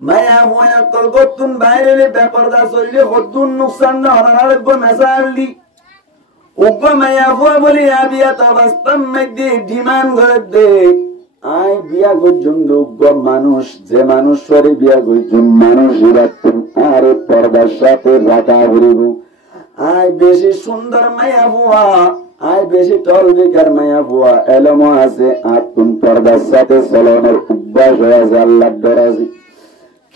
মায়া বয়া কলকতুন বাইরে বেপরদা চললে হদ্দুন নুকসান না হনারার গো মেসালি উগ্র মায়া বয়া বলি আবিয়া তো বাস্তব মধ্যে ডিমান্ড করে দে আই বিয়া গজুম উগ্র মানুষ যে মানুষ সরে বিয়া গজুম মানুষ রাখতেন আরে পর্দার সাথে রাখা ভরিব আই বেশি সুন্দর মায়া বুয়া আই বেশি টল বেকার মায়া বুয়া এলমো আছে আতুন পর্দার সাথে চলনের অভ্যাস হয়ে আছে আল্লাহর ডরাজি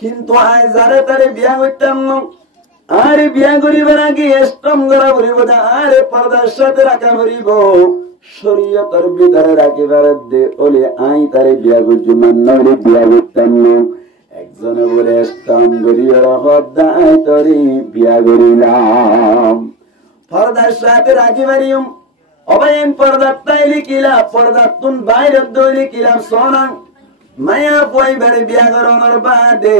কিন্তু আই যারে তারে বিয়া করতাম না আরে বিয়া করিবার আগে স্টম করা ভরিব আরে পর্দার সাথে রাখা ভরিব শরীয়তের ভিতরে রাখিবার দে ওলে আই তারে বিয়া করছি মান্নরে বিয়া করতাম না একজনে বলে স্টম করিয়া হদ্দা আই তরে বিয়া করিলাম পর্দার সাথে রাখিবারিম অবায়ন পর্দার তাইলি কিলা পর্দার তুন বাইরে দইলি কিলা সোনা মায়া পয়বারে বিয়া করানোর বাদে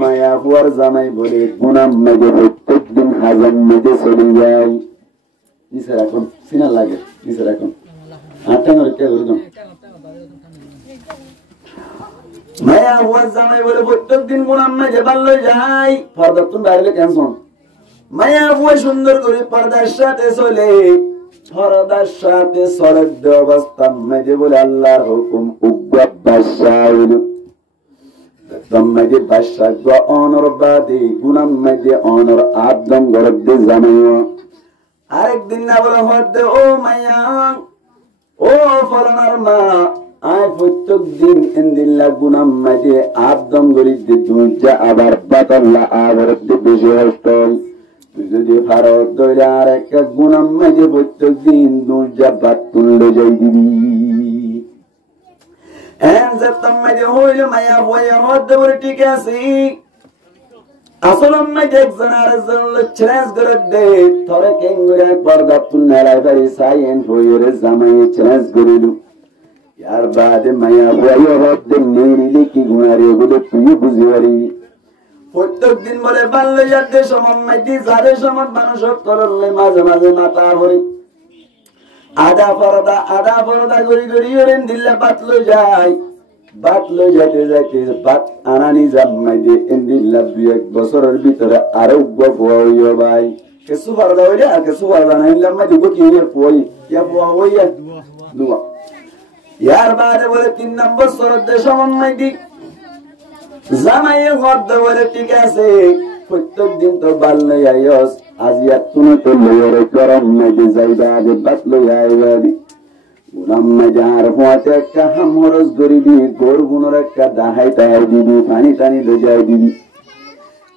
মায়া হুয়ার জামাই বলে গুনাম মেজে প্রত্যেকদিন হাজার মেজে চলে যায় নিচে রাখুন সিনা লাগে নিচে রাখুন আটানোর কে করুন মায়া হুয়ার জামাই বলে প্রত্যেকদিন গুনাম মেজে বাল্লো যায় পর্দার তুন বাইরে ক্যান্সন মায়া হুয়া সুন্দর করে পর্দার সাথে চলে পর্দার সাথে সরদ অবস্থা মেজে বলে আল্লাহর হুকুম উগ্র বাদশাহ হইল মেজে বাদশাহ গ অনর বাদে গুনাম মেজে অনর আদম গরদে জামাইও আরেকদিন না বলে হদে ও মায়া ও ফলনার মা আয় প্রত্যেক দিন ইন্দিল্লা গুনাম মেজে আদম গরিদে দুইটা আবার বাতাল্লা আবার বেশি হস্টল যদি ভারত দইলে আর একটা গুনাম মেজে প্রত্যেক দিন দুইটা বাদ তুললে যাই দিবি হইল মায়া বয়া হদ্দে বলে ঠিক আছে আসলাম মেজে একজন আর একজন চ্যালেঞ্জ করে দে তবে কেঙ্গুরে পর্দা তুলনায় পারি সাইন হইরে জামাই চ্যালেঞ্জ করিল ইয়ার বাদে মায়া বয়া হদ্দে নেরিলে কি গুণারি ওগুলো তুই বুঝি পারিবি প্রত্যেক দিন বলে বাল্য যাতে সমাজ যাদের সমাজ মানুষ করলে মাঝে মাঝে মাথা ভরি আধা পরদা করি করি ওরেন দিল্লা বাতলো যায় বাতলো যাইতে যাইতে বাত আনানি জামাই দিয়ে এন্দিল্লা 2-1 বছরের ভিতরে আরো গফইও ভাই কিছু পরদা হইলে আর কিছু পরদা না হইলে মাঝে কি পই ইয়া পইয়া দুয়া ইয়ার বাদে বলে 3 নম্বর সরদ সমাজ দি জামাই হদ্দ বলে ঠিক আছে প্রত্যেক দিন তো বাল লই আইস আজি তুমি তো লইরে গরম মেজে যাইবা আগে বাত লই আইবাদি গুনাম মেজে আর হতে একটা হামরস গরিবি গোর গুণর একটা দাহাই তাহাই দিবি পানি টানি লই যাই দিবি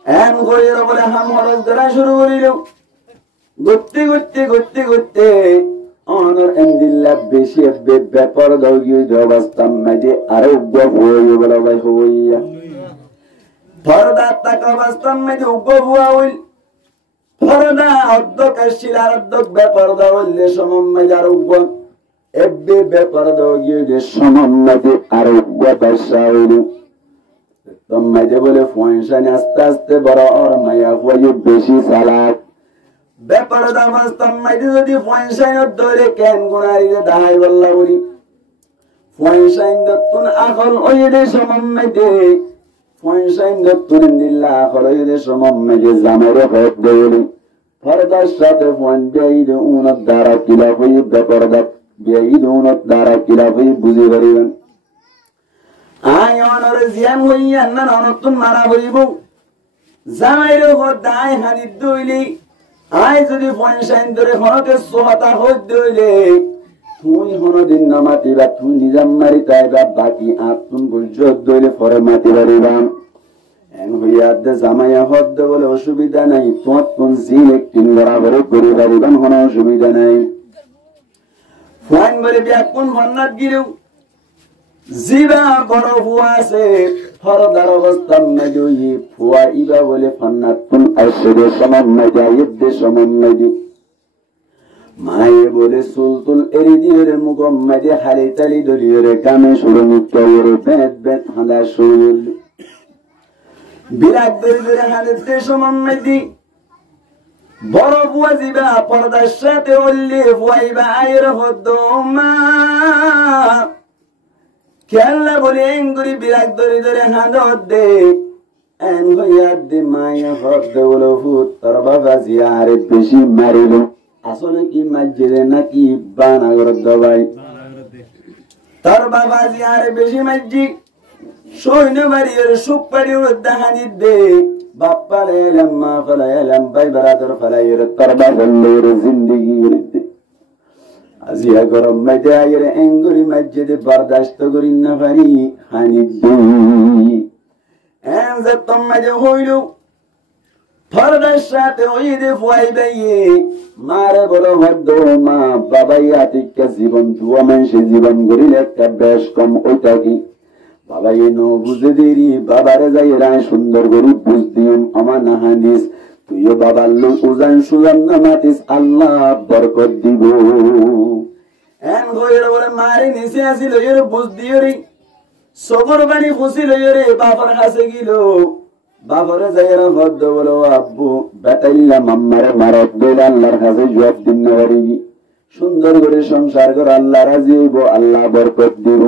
এম গরির বলে হামরস ধরা শুরু করিল গত্তে অনর এন্দিল্লা বেশি ব্যাপার দাও গিয়ে অবস্থা মেজে আরো গপ হয়ে বলা ভাই হইয়া পর্দা তাক অবস্থা মেজে উগ্র ভুয়া হইল পর্দা অর্ধক শিলার অর্ধক বেপর্দা হইলে সমম্মাজে আর উগ্র এব্বে বেপর্দা গিয়ে সমম্মাজে আর উগ্র ব্যবসা হইল তোমাজে বলে ফয়সানি আস্তে আস্তে বড় আর মায়া হয়ে বেশি চালাক বেপর্দা অবস্থা মেজে যদি ফয়সানি ধরে কেন গুনারি দাহাই বল্লা বলি ফয়সাইন দত্তুন আখল ওইদে সমম্মাজে ফয়সাইন দত্তুন দিল্লা আখল ওইদে সমম্মাজে জামারে হদ দেউলি পর্দার সাথে ফোন বেঈদ উনত দ্বারা কিলা হই বেপর্দা বেঈদ উনত দ্বারা কিলা হই বুঝি পারিবেন আই অনরে জিয়ান হইয়া না অনতুন মারা হইব জামাইরে হদাই হানি দইলি আই যদি ফয়সাইন ধরে হনকে সোহাতা হদ দইলে তুই হনদিন না মাতিবা তুই নিজাম মারি তাইবা বাকি আতুন বুঝত দইলে পরে মাতি পারিবাম এন হইয়া দে জামাইয়া হদ বলে অসুবিধা নাই তোমার কোন জিন একদিন বরাবর করে পারিবান কোনো অসুবিধা নাই ফোন বলে বিয়া কোন ভন্নাত গিরু জিবা বড় ফুয়া আছে ফরদার অবস্থা মেজই ফুয়া ইবা বলে ফন্নাত কোন আইসে সমান মেজাইব দে সমান মেজি মায়ে বলে সুলতুল এরি দিয়ে মুগম মেজে হারি তালি দলিয়ে কামে শুরু মুক্ত ওরে বেদ বেদ হাদা শুরু বিরাট বেরিয়ে হাতে সমাম্মদি বড় বুয়া জিবা পর্দার সাথে উল্লি ফুয়াইবা আয়ের হদ্দমা খেলা বলে এঙ্গুরি বিরাগ ধরে ধরে হাঁদর দে এন হইয়ার দে মায়া হদ বলো ভূত তোর বাবা জিয়ারে বেশি মারিল আসলে কি মাঝে নাকি বানাগর দবাই তোর বাবা জিয়ারে বেশি মাঝি সৈন্য বাড়ির সুখ পাড়ি উদ্দাহানি দে বাপ্পা এলাম মা ফলা এলাম ভাই বারাদর ফলাইয়ের তোর বাবার জিন্দিগি উড়িতে আজিয়া গরম মাঝে আয়ের এঙ্গুরি মাঝে দে বরদাস্ত করি না পারি হানি দে এন যে তোম মাঝে হইল ফরদার সাথে ওই দে ফুয়াই বাইয়ে মারে বলো ভদ্দ মা বাবাই আতিকা জীবন তুয়া মানুষে জীবন গরিলে একটা বেশ কম ওইটা কি বাবা এ নো বুঝে দেরি বাবারে যাই রায় সুন্দর গরিব বুঝ দিয়ম আমার না হানিস তুইও বাবার লোক উজান সুজান না মাতিস আল্লাহ বরকত দিব এন গইরে বলে মারি নিচে আসিল এর বুঝ দিও রে সবর বাড়ি ফুসিল রে বাবার কাছে গিল বাবারে যাইরা ভদ্র বলো আব্বু বেটাইলা মাম্মারে মারত দিল আল্লাহর কাছে জবাব দিন না পারিবি সুন্দর করে সংসার কর আল্লাহ রাজি হইব আল্লাহ বরকত দিব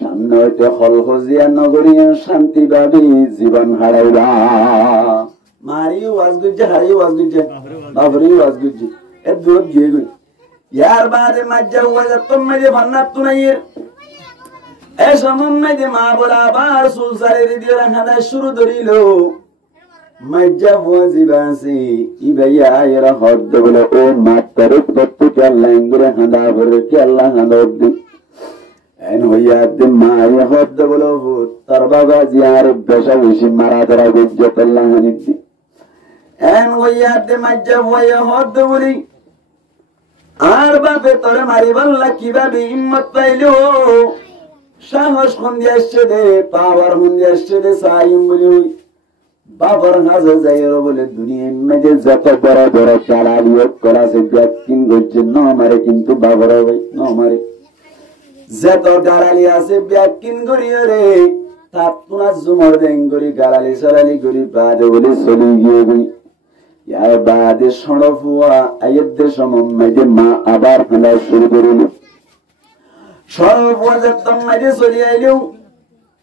সামনে হইতে খলখজিয়া নগরীয় শান্তি ভাবি জীবন হারাইবা মারিও ওয়াজ গুজে হারিও ওয়াজ গুজে বাবরিও ওয়াজ গুজে এ দূর গিয়ে গই ইয়ার বাদে মাজ্জা ওয়াজ তোমরে ভান্নাত তুনাইয়ের এ সমমে মা বলা আবার সুলসারে দিয়ে রাখাদা শুরু ধরিল মাজ্জা ওয়াজিবাসি ইবাইয়া এরা হদ বলে ও মাত্তারে তত্ত্ব কে আল্লাহ ইংরে হাদা ভরে কে আল্লাহ হাদা দি এন হইয়া দে মায়া হদ বলো তার বাবা জিয়ার বেশা বেশি মারা ধরা গুজ্জত আল্লাহ হানিদি এন হইয়া দে মাজ্জা ওয়া হদ বলি আর বাপে তোরে মারিবাল্লা কিভাবে হিম্মত পাইলো সাহস কোন দিয়ে আসছে দে পাওয়ার কোন দিয়ে আসছে দে সাইম বলি হই বাবার হাজে যাইরো বলে দুনিয়া মেজে যত বড় বড় চালালিয়ত করাছে ব্যাকিন গজ্জে ন মারে কিন্তু বাবার ভাই ন মারে যত গাড়ালি আছে ব্যাকিন করিও রে তাপুনা জুমর দেন করি গাড়ালি সারালি করি বাদে বলে চলি গিয়ে গই ইয়ার বাদে সড়ফুয়া আয়েদের সমমে মা আবার ফেলা শুরু করিল সড়ফুয়া যতম মাঝে চলি আইলেও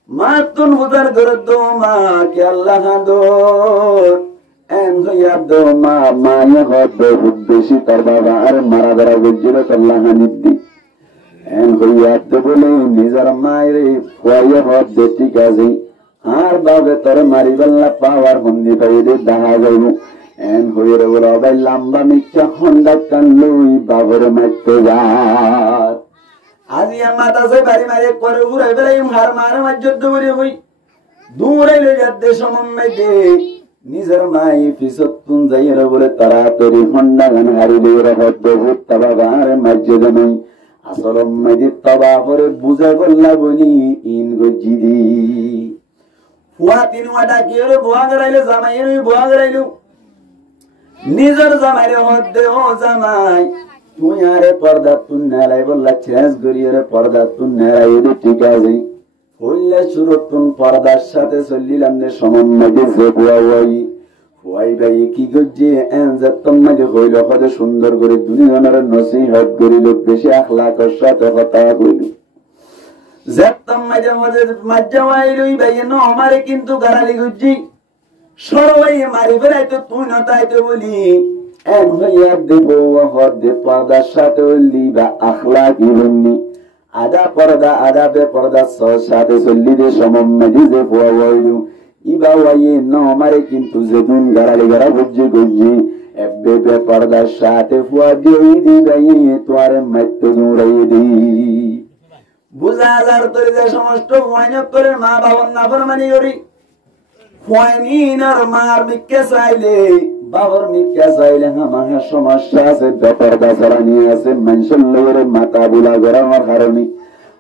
মা তুন বুদার করে দো মা কে আল্লাহ দোর এন হইয়া দো মা মায়া হদ বেশি তার বাবা আর মারা ধরা গজ্জিল আল্লাহ নিদি এন হইয়া দো বলে নিজের মায়ের ফুয়াইয়া হদ দে ঠিক আছে আর বাবে তোর মারিবাল্লা পাওয়ার বন্দি পাইলে দেখা যাইব এন হইয়া বলে ভাই লম্বা মিথ্যা হন্ডা কান লই বাবরে মারতে যার আজি মাতা সে বাড়ি মারে করে ঘুরাই বেড়াই হার মারে মাজ্জত বলি হই দূরাইলে যাতে সমমে দে নিজের মাই পিছত তুন যাইরা বলে তাড়াতাড়ি হন্ডা গান হারিলে রহত বহুত তাবাবার মাজ্জত নই আসলম মাইদি তবা করে বুঝা গল্লা বলি ইন গজিদি ফুয়া তিন ওয়াটা কি হলো বুয়া গড়াইলে জামাইয়ের বুয়া গড়াইলো নিজের জামাইরে হদ দে ও জামাই তুই আরে পর্দা তুন নালাই বললা ছেস গরিয়ে পর্দা তুন নালাই দে ঠিক আছে হইলে শুরু তুন পর্দার সাথে চলিলাম নে সমমে যে বুয়া ওই ওই ভাই কি গজ্জে এন যতম মাঝে হইল কত সুন্দর করে দুনিয়ার নসিহত করিল বেশি আখলাকের সাথে কথা কইল যতম মাঝে মাঝে ওইলই ভাই ন আমারে কিন্তু গারালি গজ্জি সরওয়াই মারি ফেলাইতো তুই না তাইতো বলি এন হইয়া দেব হদ দে পর্দার সাথে হইলি বা আখলাক ইবনি আদা পর্দা আদা বে পর্দা সাথে চললি দে সমমে যে বুয়া ওইল ইবা ওয়াইয়ে ন আমারে কিন্তু যেদিন গাড়ালি গাড়া বুঝে গজ্জি এবে বে পর্দার সাথে ফুয়া দিয়ে দি গাইয়ে তোয়ারে মাইতে দৌড়াই দি বুঝা হাজার তোর যে সমস্ত ফুয়াইনত করে মা বাবার নাফরমানি করি ফুয়াইনিনার মার মিক্কে চাইলে বাবার মিক্কে চাইলে আমার সমস্যা আছে বেপরদা ছাড়া নিয়ে আছে মানুষের লোকের মাথা বুলা গরমের কারণে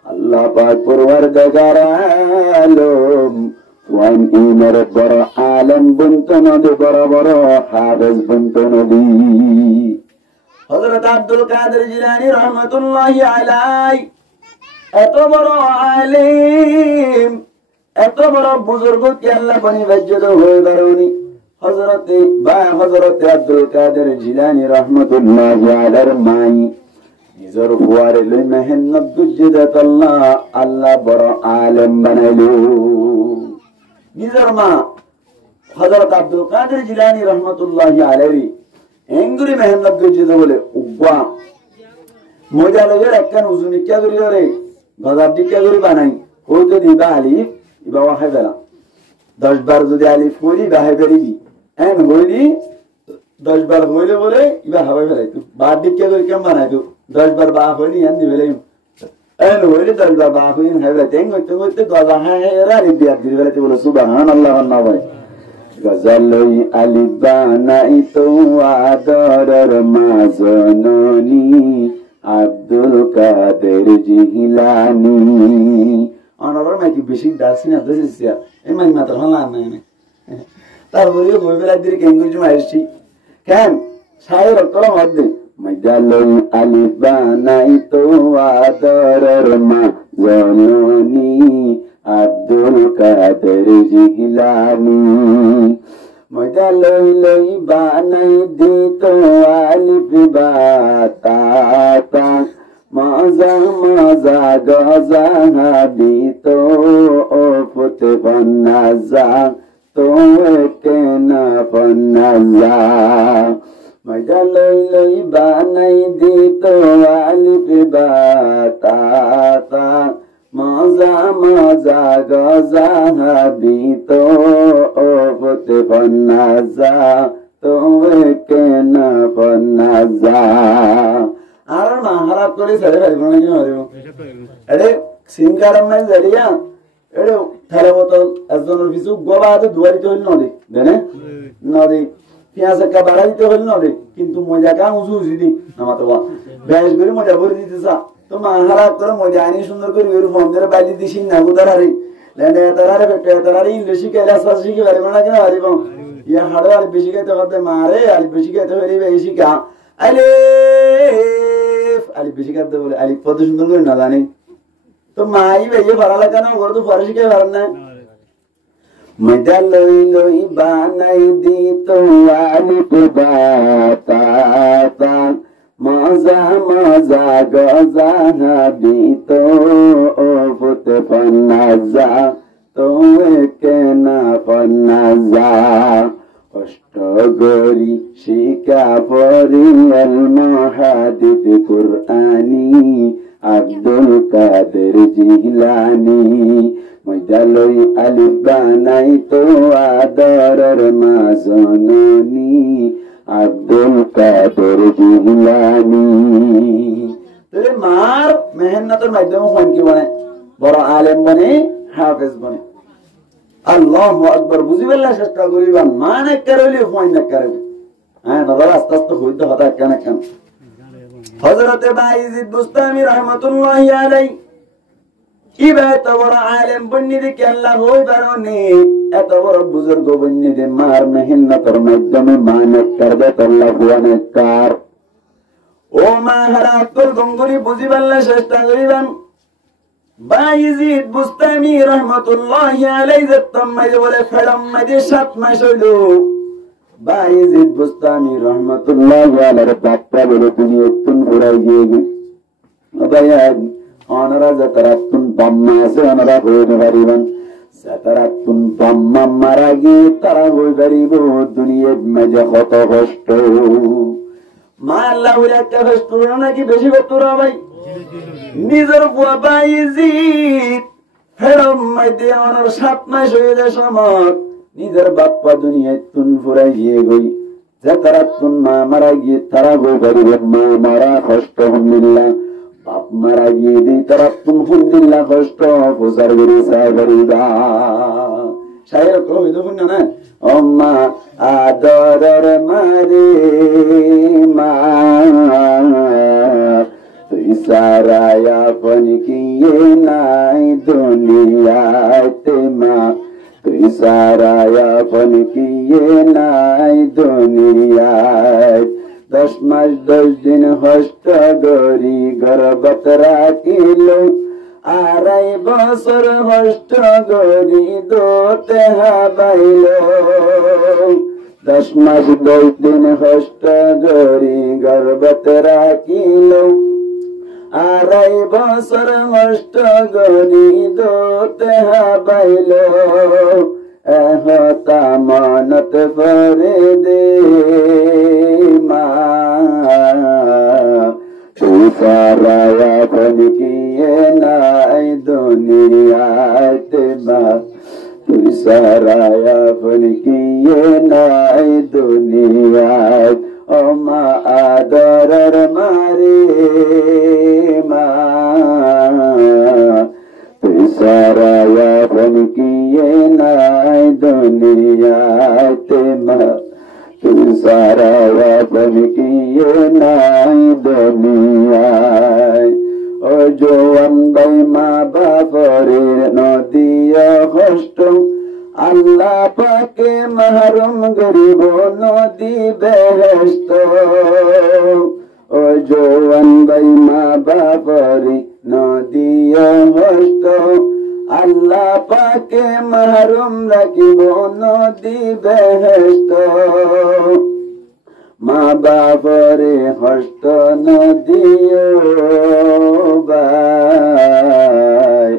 আল্লাহ পাক পরওয়ারদিগার আলম ওয়ান ইমর বড় আলেম বন্ত নদী বড় বড় হাফেজ বন্ত নদী হযরত আব্দুল কাদের জিলানী রাহমাতুল্লাহি আলাইহি এত বড় আলেম এত বড় বুজুর্গ কি আল্লাহ বনি বাজ্জত হয়ে বারুনি হযরতে আব্দুল কাদের জিলানী রাহমাতুল্লাহি আলাইহির মাই নিজের ফুয়ারে লই মেহনত গুজিদাত আল্লাহ বড় আলেম বানাইলো। নিজের মা হযরত আব্দুল কাদের জিলানী রহমাতুল্লাহি আলাইহি এঙ্গুরি মেহনত গুজিদা বলে উব্বা মজা লগের একখান উজুনিকা করি রে গজার দিকা করি বানাই হইতে দিবা আলিফ ইবা ওয়াহে বেলা 10 বার যদি আলিফ হইলি বাহে বেরিবি এন হইলি 10 বার হইলে বলে ইবা হাওয়া ফেলাইতো বার দিকা করি কেমন বানাইতো 10 বার বা হইলি এন দিবেলাই এন হইলি 10 বার বা হইলি হাইলা তেং হইতে হইতে গজা হায়রা রে বিয়া দিবেলাইতে বলে সুবহানাল্লাহ না ভাই গজলই আলিফ বানাইতো আদরের মাজননী আব্দুল কাদের জিলানী অনর মাইকি বেশি ডাকছি না তো সিয়া এই মাই মাত্র হলা না তারপরে বই বেলা দিকে কেঙ্গুজ মাইছি কেন শায়ের কলম মধ্যে মজালই আলিফ বানাইতো আদরের মাজননী আব্দুল কাদের জিলানী মজালই লই বানাই দিতো আলিফ বা তা তা মাজা মাজা গজা হাবিতো ও ফুতে বন্নাজা তো কেনা বন্নাজা মজালই লই বানাই দিতো আলিফ বা তা তা মাজা মাজা গজা হাবিতো ও ফুতে বন্নাজা তো কেনা বন্নাজা আর না হারাপ করে ছেড়ে ফেলবো না কেন হারিব এরে সিনকারাম নাই জারিয়া এরে থালা বোতল একজনের পিছু গোবা হাতে দুয়ারিতে হইল নদী জানে নদী পেঁয়াজ একটা বাড়াইতে হইল নদী কিন্তু মজা কা উঁচু উঁচি দি আমার তো বেশ করে মজা ভরে দিতে চা তো মা হারাপ করে মজা আনি সুন্দর করে ওই ফোন বাইলি দিছি না গুতার হারি লেন্ডে তারারে পেটে তারারে ইংলিশ শিখাইলে আস্তে আস্তে শিখে পারিব না কেন হারিব ইয়া হাড়ে আর বেশি খাইতে পারতে মারে আর বেশি খাইতে পারি বেশি কা আলিফ আলিফ বেশি খাইতে বলে আলিফ কত সুন্দর করে না জানি তো মাই ভাইয়ে ভাড়া লাগা না ওর তো পরে শিখে পারেন না মজা লই লই বানাই দিতো আলিফ বা তা তা মাজা মাজা গজা হাবিতো ও ফুতে পন্নাজা তো কেনা পন্নাজা কষ্ট গরি শিকা পরি আল মহাদিস কুরআনি আব্দুল কাদের জিলানী মজালই আলিফ বানাইতো আদরের মাজননী আব্দুল কাদের জিলানী তাহলে মার মেহনতের মাধ্যমে কোন কি বনে বড় আলেম বনে হাফেজ বনে আল্লাহু আকবার বুঝিবেলা চেষ্টা করিবা মানে করলি কোন না করব হ্যাঁ নজর আস্তে আস্তে হইতে হতা কেন কেন হযরত বাইজিদ বুস্তামি রাহমাতুল্লাহি আলাইহি ইবা এত বড় আলেম বন্নি দেখে আল্লাহ হই বারনে এত বড় বুজুর্গ বন্নি দে মার মেহনতের মাধ্যমে মানে করবে আল্লাহ কোনে কার ও মা হারাতুল গঙ্গুরি বুঝিবেলা চেষ্টা করিবেন বাইজিদ বুস্তামি রহমাতুল্লাহি আলাইহি যতমাই বলে ফেরম মাঝে 7 মাস হইল বাইজিদ বুস্তামি রহমাতুল্লাহি আলাইহি বাপ্পা বলে তুমি একটু ঘুরাই গিয়ে বায়ান অনারা যাতারাতুন বাম্মা আছে অনারা হইতে পারিবেন যাতারাতুন বাম্মা মারা গিয়ে তারা হই পারিব দুনিয়ার মাঝে কত কষ্ট মা আল্লাহ একটা কষ্ট নাকি বেশি কষ্ট ভাই নিজের বুয়া বাইজিদ ফেরম মাইতে আমার 7 মাস হয়ে যায় সময় নিজের বাপ্পা দুনিয়ায় তুন ফুরাই গিয়ে গই যাতারাতুন মা মারা গিয়ে তারা গই পারিবে মা মারা কষ্ট হমিল্লা বাপ মারা গিয়ে দি তারা তুন হুন্দিল্লা কষ্ট প্রচার করি সাগরিদা শায়ের কই তো শুন না অম্মা আদরের মারে মা সারায়া পন কিয়ে নাই দুনিয়াতে মা তুই সারায়া পন কিয়ে নাই দুনিয়ায় 10 মাস 10 দিন হস্ত গরি গর্ভত রাখিল 2.5 বছর হস্ত গরি দোতে হাবাইল 10 মাস 10 দিন হস্ত গরি গর্ভত রাখিল আড়াই বছর কষ্ট করি দোতে হাবাইল এহতা মনত করে দে মা তুই সারা আপন কিয়ে নাই দুনিয়াতে মা তুই সারা আপন কিয়ে নাই দুনিয়াত ও মা আদরের মারে মা তুই সারা আপন কিয়ে নাই দুনিয়াতে মা তুই সারা আপন কিয়ে নাই দুনিয়ায় ও জোয়ান ভাই মা বাপরে নদিয়া কষ্ট আল্লাহ পাকে মাহরুম গরিব নদী বেহেশত ও জোয়ান ভাই মা বাপরে নদিয়া কষ্ট আল্লাহ পাকে মাহরুম রাখিব নদী বেহেশত মা বাপরে হস্ত নদিও বাই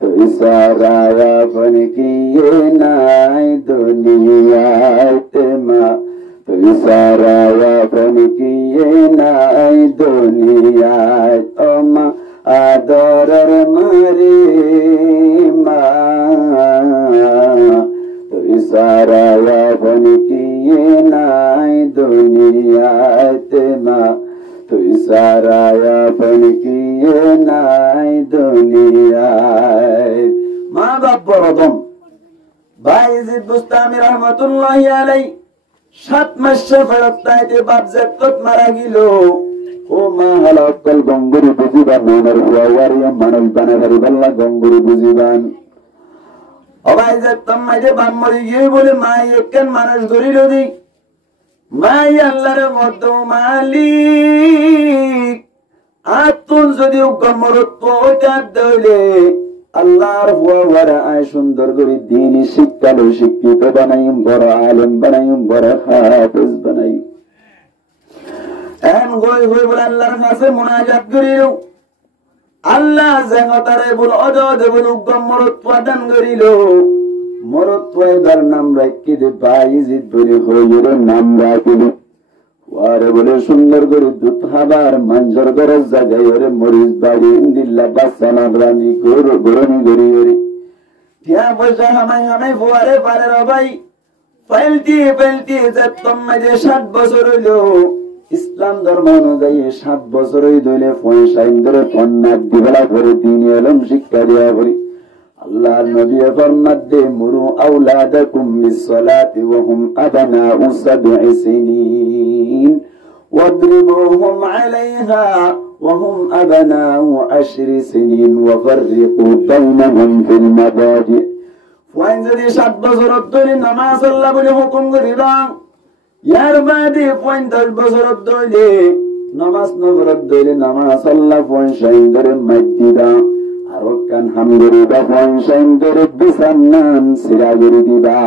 তুই সারা আপন কিয়ে নাই দুনিয়াতে মা তুই সারা আপন কিয়ে নাই দুনিয়ায় ও মা আদরের মারে মা তুই সারা আপন কিয়ে নাই দুনিয়াতে মা তুই সারা আপন কিয়ে নাই দুনিয়ায় মা বাপ বড়দম বাইজিদ বুস্তামি রহমতুল্লাহি আলাইহি 7 মাস ফেরত তাইতে বাপ জাতত মারা গেল ও মা হালাকল গঙ্গুরি বুঝিবান মনের ফুয়ারিয়া মানুষ বানাবারি বাল্লা গঙ্গুরি বুঝিবান অবাই জাতম মাইতে বাপ মরি গিয়ে বলে মা একখান মানুষ ধরিল দি মাই আল্লাহর মত মালিক আতুন যদি গমরত ওটা দইলে আল্লাহর ফুয়ারা আয় সুন্দর করে দ্বীনি শিক্ষালো শিক্ষিত বানাইম বড় আলেম বানাইম বড় হাফেজ বানাইম এন গই হই বলে আল্লাহর কাছে মুনাজাত করিল আল্লাহ জাগতারে বল অজদ বল গমরত প্রদান করিল মরত ওইদার নাম রাখি দে বাইজিদ বলে হইর নাম রাখিল ওরে বলে সুন্দর করে দুধ খাবার মাঞ্জর গরজ জায়গায় ওরে মরিচ বাড়ি ইন্দিল্লা বাসানা রানি গরু গরনি গরি গরি টিয়া পয়সা হামাই হামাই ফুয়ারে পারে ভাই পাল্টি যতম মাঝে 7 বছর হইল ইসলাম ধর্ম অনুযায়ী 7 বছর হইলে পয়সা ইন্দরে পন্নাক দিবেলা করে 3 এলম শিক্ষা দেওয়া করি আল্লাহর নবী ফরমাত দে মুরু আওলাদাকুম বিসসালাতি ওয়া হুম আবনাউ 7 সিনিন ওয়াদরিবুহুম আলাইহা ওয়া হুম আবনাউ 10 সিনিন ওয়া ফাররিকু বাইনাহুম ফিল মাদাজি ওয়াইন যদি 7 বছর ধরে নামাজ আল্লাহ বলে হুকুম করিবা ইয়ার বাদে 50 বছর ধরে নামাজ নফরত ধরে নামাজ আল্লাহ পয়সা ধরে মাইদিদা আরকান হামদুরি বা পয়সা ধরে বিসান্নান সিরাগরি দিবা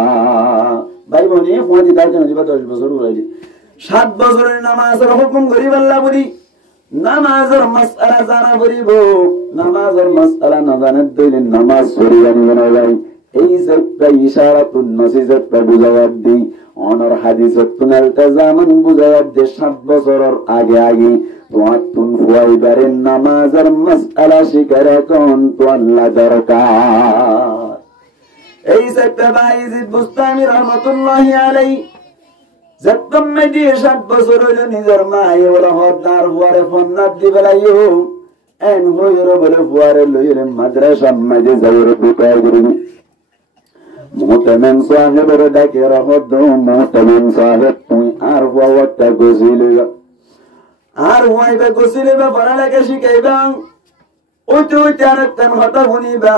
ভাই বনি ফোঁটি তার জন্য দিবা 10 বছর হইলি 7 বছরের নামাজের হুকুম করিবা আল্লাহ বলি নামাজের মাসআলা জানা করিব নামাজের মাসআলা না জানা দইলে নামাজ পড়িবা না ভাই এই সবটা ইশারাতুন নসিজাত বুঝাওয়াত দেই অনর হাদিসত তুনালতা জামান বুঝাওয়াত দে 7 বছরের আগে তোমার তুন ফুয়াইবারের নামাজের মাসআলা শিকারে কোন তো আল্লাহ দরকার এই সবটা বাইজিদ বুস্তামি রহমাতুল্লাহি আলাইহি যতম মেদি 7 বছর হইল নিজের মায়ে বলে হদার ফুয়ারে ফন্নাত দিবেলাইও এন হইরো বলে ফুয়ারে লইরে মাদ্রাসা মাঝে যাইরে বুকাই করিনি মোহতামিম সাহেবের ডাকে রহদ মোহতামিম সাহেব তুই আর ওয়াটা গজিলে আর ওয়াইবে গজিলে বা পড়ালেখা শিখাইবা ওই আর তেন কথা শুনিবা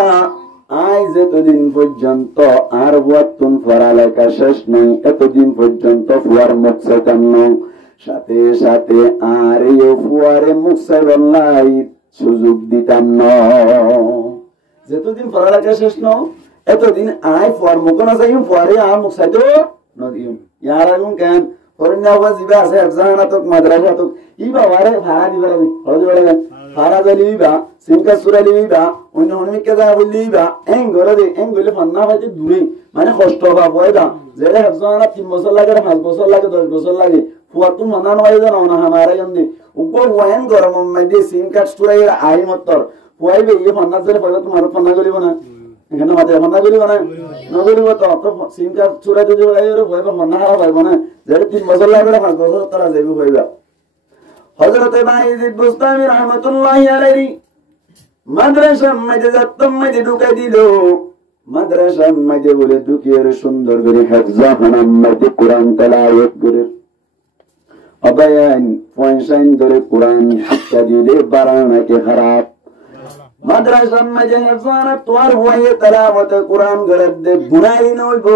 আজ এতদিন পর্যন্ত আর ওয়াতুন পড়ালেখা শেষ নয় এতদিন পর্যন্ত ফুয়ার মুখ সেটান্ন সাথে সাথে আর এই ফুয়ারে মুখ সেবলাই সুযোগ দিতাম না যেতদিন পড়ালেখা শেষ ন এতদিন আয় ফুয়ার মুখ না যাই ফুয়ারে আর মুখ সাইতো নদিম ইয়ার আগুন কেন ফরিনা বাবা জিবা আছে একজানা তো মাদ্রাসা তো ই বাবারে ভাড়া দিবা হলদি বলে হারাজা লিবা সিমকা সুরা লিবা অন্য হনমিকে যা বলিবা এঙ্গলে ফান্না হইতে দূরে মানে কষ্ট হওয়া পয়দা যেটা হেফজনা 3 বছর লাগে 5 বছর লাগে 10 বছর লাগে ফুয়াতুন মানান হয় জানো না হামারা গন্দি উগো ওয়ান গরম মধ্যে সিমকা সুরা এর আই মতর ফুয়াইবে এই ফান্না জেলে পয়দা তোমার ফান্না গলিব না এখানে মাঝে ফান্না গলিব না নগলিব তো সিমকা সুরা যদি ওরে ফুয়াইবে ফান্না হারা পাইব না যেটা 3 বছর লাগে 5 বছর তারা যাইবে হইবা হযরত বাইজিদ বুস্তামি রাহমাতুল্লাহি আলাইহি মাদ্রাসার মধ্যে যাত্তম মধ্যে ঢুকাই দিল মাদ্রাসার মধ্যে বলে ঢুকিয়ে সুন্দর করে হিফজ হানাম মধ্যে কোরআন তেলাওয়াত করে অবয়ান পয়সাইন ধরে কোরআন শিক্ষা দিলে বাড়ানা কে খারাপ মাদ্রাসার মধ্যে হিফজ হানাম তোর হয়ে তেলাওয়াত কোরআন করে দে বুনাই নইব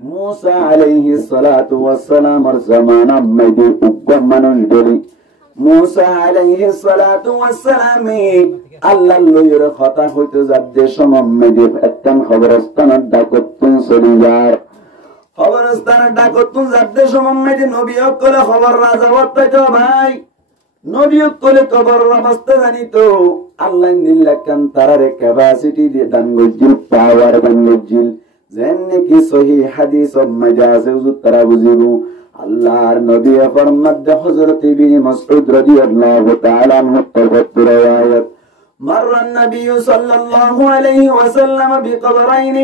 মুসা আলাইহিস সালাতু ওয়াস সালামের জামানা মধ্যে উগ্র মানুষ বলি মুসা আলাইহিস সালাতু ওয়াস সালাম আল্লাহ লইর কথা হইতে যাবে সমমে একখান খবরস্থানের ডাকতুন চলিবার খবরস্থানের ডাকতুন যাবে সমমে নবী কলে খবর রাজা বলতো ভাই নবী কলে খবর অবস্থা জানি তো আল্লাহ নিল্লাকান তারারে ক্যাপাসিটি দিয়ে দান গজিল পাওয়ার দান গজিল যেনে কি সহিহ হাদিস ও মাজাজে তারা বুঝিবু আল্লাহর নবী ফরমাতে হযরত ইবনে মাসউদ রাদিয়াল্লাহু তাআলা আনহু তাওয়াত্তু রাওয়ায়াত مر النبي صلى الله عليه وسلم بقبرين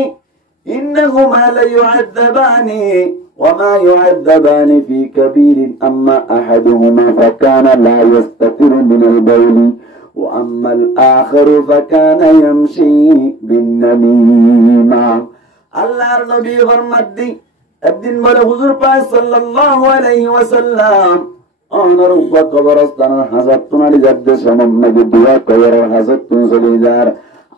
إنهما ليعذبان وما يعذبان في كبير أما أحدهما فكان لا يستتر من البول وأما الآخر فكان يمشي بالنميمة الله النبي فرمدي الدين بل حضور پاک صلى الله عليه وسلم أنا رب قبرستان حسبتنا لجد سمم دعا قبر حسبتن سليدار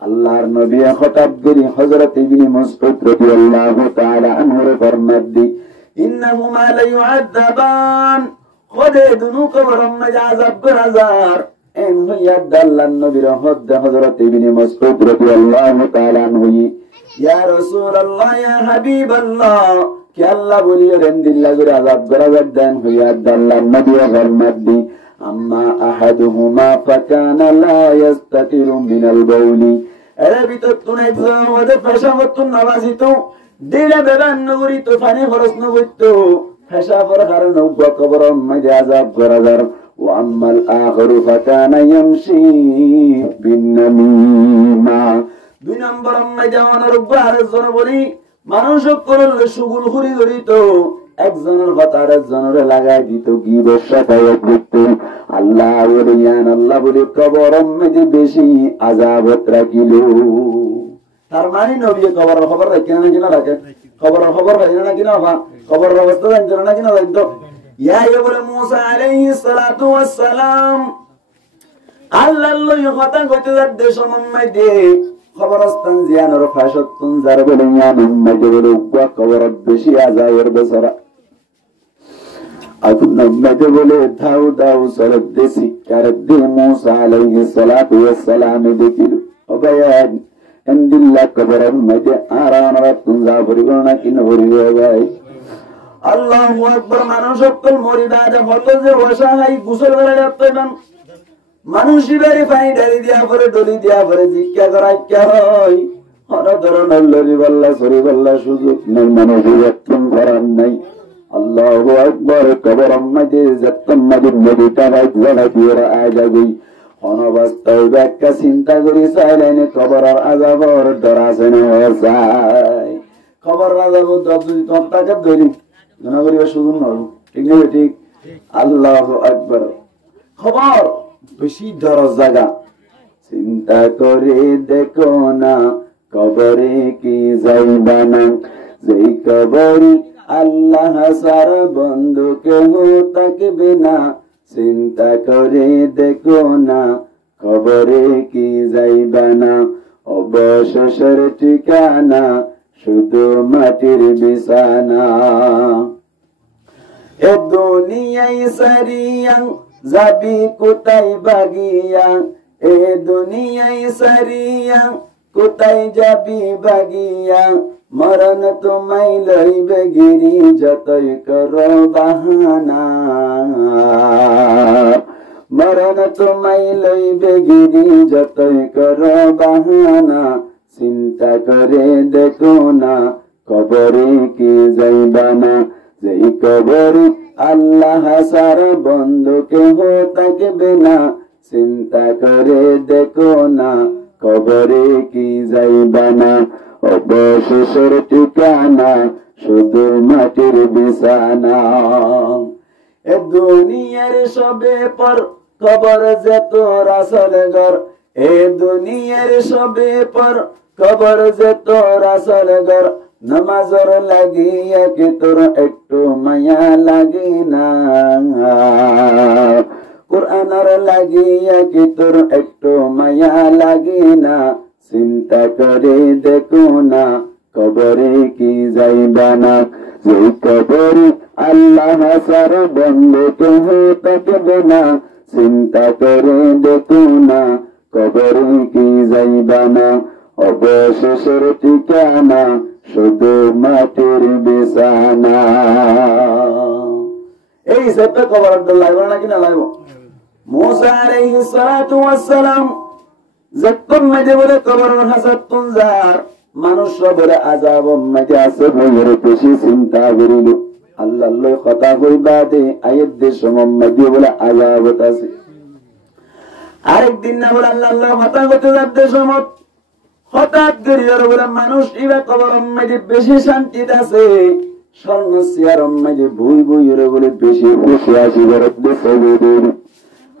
الله النبي خطب قري حضرت ابن مسعود رضي الله تعالى عنه فرمدي إنهما ليعذبان خددنو قبر مجازب برزار إن هي دل النبي رحد حضرت ابن مسعود رضي الله تعالى عنه يا رسول الله يا حبيب الله कि अल्लाह बोलिए रंदिल्ला गुर अज़ाब गरगदन हुआ दल्ला नबी फरमादी अम्मा अहदुहुमा फकाना ला यस्ततिरु मिनल बौली अरे भी तो तूने वदे फशावत नवाजी तो दिले बेबान नगरी तो फाने खरस नगुतो फशावर कारण उग्र कबर मजे अज़ाब गरगर व अम्मल आखरु फकाना यमशी बिन्नमीमा दुई नंबर मजे वाना रुब्बा हरज़न बोली মানুষ করল সুগুল ঘুরি ঘুরি তো একজনের কথা আরেকজনের লাগাই দিত কি ব্যবসা করত আল্লাহ বলিয়ান আল্লাহ বলি কবরের মধ্যে বেশি আযাবত রাখিল তার মানে নবী কবরের খবর রাখে না কিনা রাখে খবরের খবর রাখে না কিনা খবরের অবস্থা জানতে না কিনা জানতো ইয়া বলে মুসা আলাইহিস সালাতু ওয়াস সালাম আল্লাহ লই কথা কইতে যাচ্ছে সমমধ্যে খবরস্থান জিয়ানোর ফাশতুন যার বলে ইয়ানুম মাদবুল ওয়া কবরত বেশি আযায়ের বসরা আকুন নবী বলে দাও দাও সরদ দেশি কারদে মুসা আলাইহিস সালাতু ওয়াস সালাম দেখিল ওবায়ান ইনদিল্লা কবরের মধ্যে আরান রাতুন যা পরিগণনা কিন হরিবে ভাই আল্লাহু আকবার মানুষ সকল মরিদা যা হতো যে ওয়াসাহাই গোসল করে যাচ্ছেন মানুষ বেরি পানি ঢালি দিয়া পরে ডলি দিয়া পরে জিজ্ঞা করাই কে হয় হর ধরনের লরি বল্লা সরি বল্লা সুযোগ নেই মানুষ যত্ন করার নাই আল্লাহু আকবার কবর মধ্যে যত্ন মধ্যে মেডিটা রাইট জায়গা দিয়ে আজাবই অনবস্থায় ব্যাখ্যা চিন্তা করি চাইলেন কবরের আযাবর ডরাছেন হসাই খবর আযাব যদি তন্তাকে ধরি জানা করিবা সুযোগ নয় ঠিক না ঠিক আল্লাহু আকবার খবর বেশি দরজ জায়গা চিন্তা করে দেখো না কবরে কি যাইবা না যেই কবরে আল্লাহ সার বন্ধু কেহ থাকবে না চিন্তা করে দেখো না কবরে কি যাইবা না অবশেষের ঠিকানা শুধু মাটির বিছানা এ দুনিয়ায় সারিয়া যাবি কোথায় বাগিয়া এ দুনিয়ায় সারিয়া কোথায় যাবি বাগিয়া মরণ তোমায় লইবে গিরি যতই করো বাহানা মরণ তোমায় লইবে গিরি যতই করো বাহানা, চিন্তা করে দেখো না কবরে কি যাইবা না, যেই কবরে আল্লাহ ছাড়া বন্ধু কেহ থাকবে না, চিন্তা করে দেখো না কবরে কি যাইবা না, অবশেষের ঠিকানা শুধু মাটির বিছানা। এ দুনিয়ার সবে পর কবর যে তোর আসল ঘর, এ দুনিয়ার সবে পর কবর যে তোর আসল ঘর, নামাজর লাগিয়া কি তোর একটু মায়া লাগে না, কুরআনের লাগিয়া কি তোর একটু মায়া লাগে না, চিন্তা করে দেখো না কবরে কি যাইবা না, যেই কবরে আল্লাহ ছাড়া বন্ধু কেহ থাকবে না, চিন্তা করে দেখো না কবরে কি যাইবা না, অবশেষের ঠিকানা শুধু মাটির বিছানা। এই সেটা কবর লাগবে নাকি না লাগবো? মুসা আলাইহিস সালাতু ওয়াস সালাম যখন মেজে বলে কবর হাসাত তুনজার মানুষ বলে আযাব মেজে আছে বলে বেশি চিন্তা করিল, আল্লাহ লয় কথা কইবা দে আয়াত দে সমম মেজে বলে আযাব আছে, আরেকদিন না বলে আল্লাহ লয় কথা কইতে যাবে সমত হঠাৎ করিয়ার বলে মানুষ ইবা কবর মেজে বেশি শান্তি আছে, স্বর্ণ সিয়ার মেজে ভুই ভুইরে বলে বেশি খুশি আসি বলে দেবে।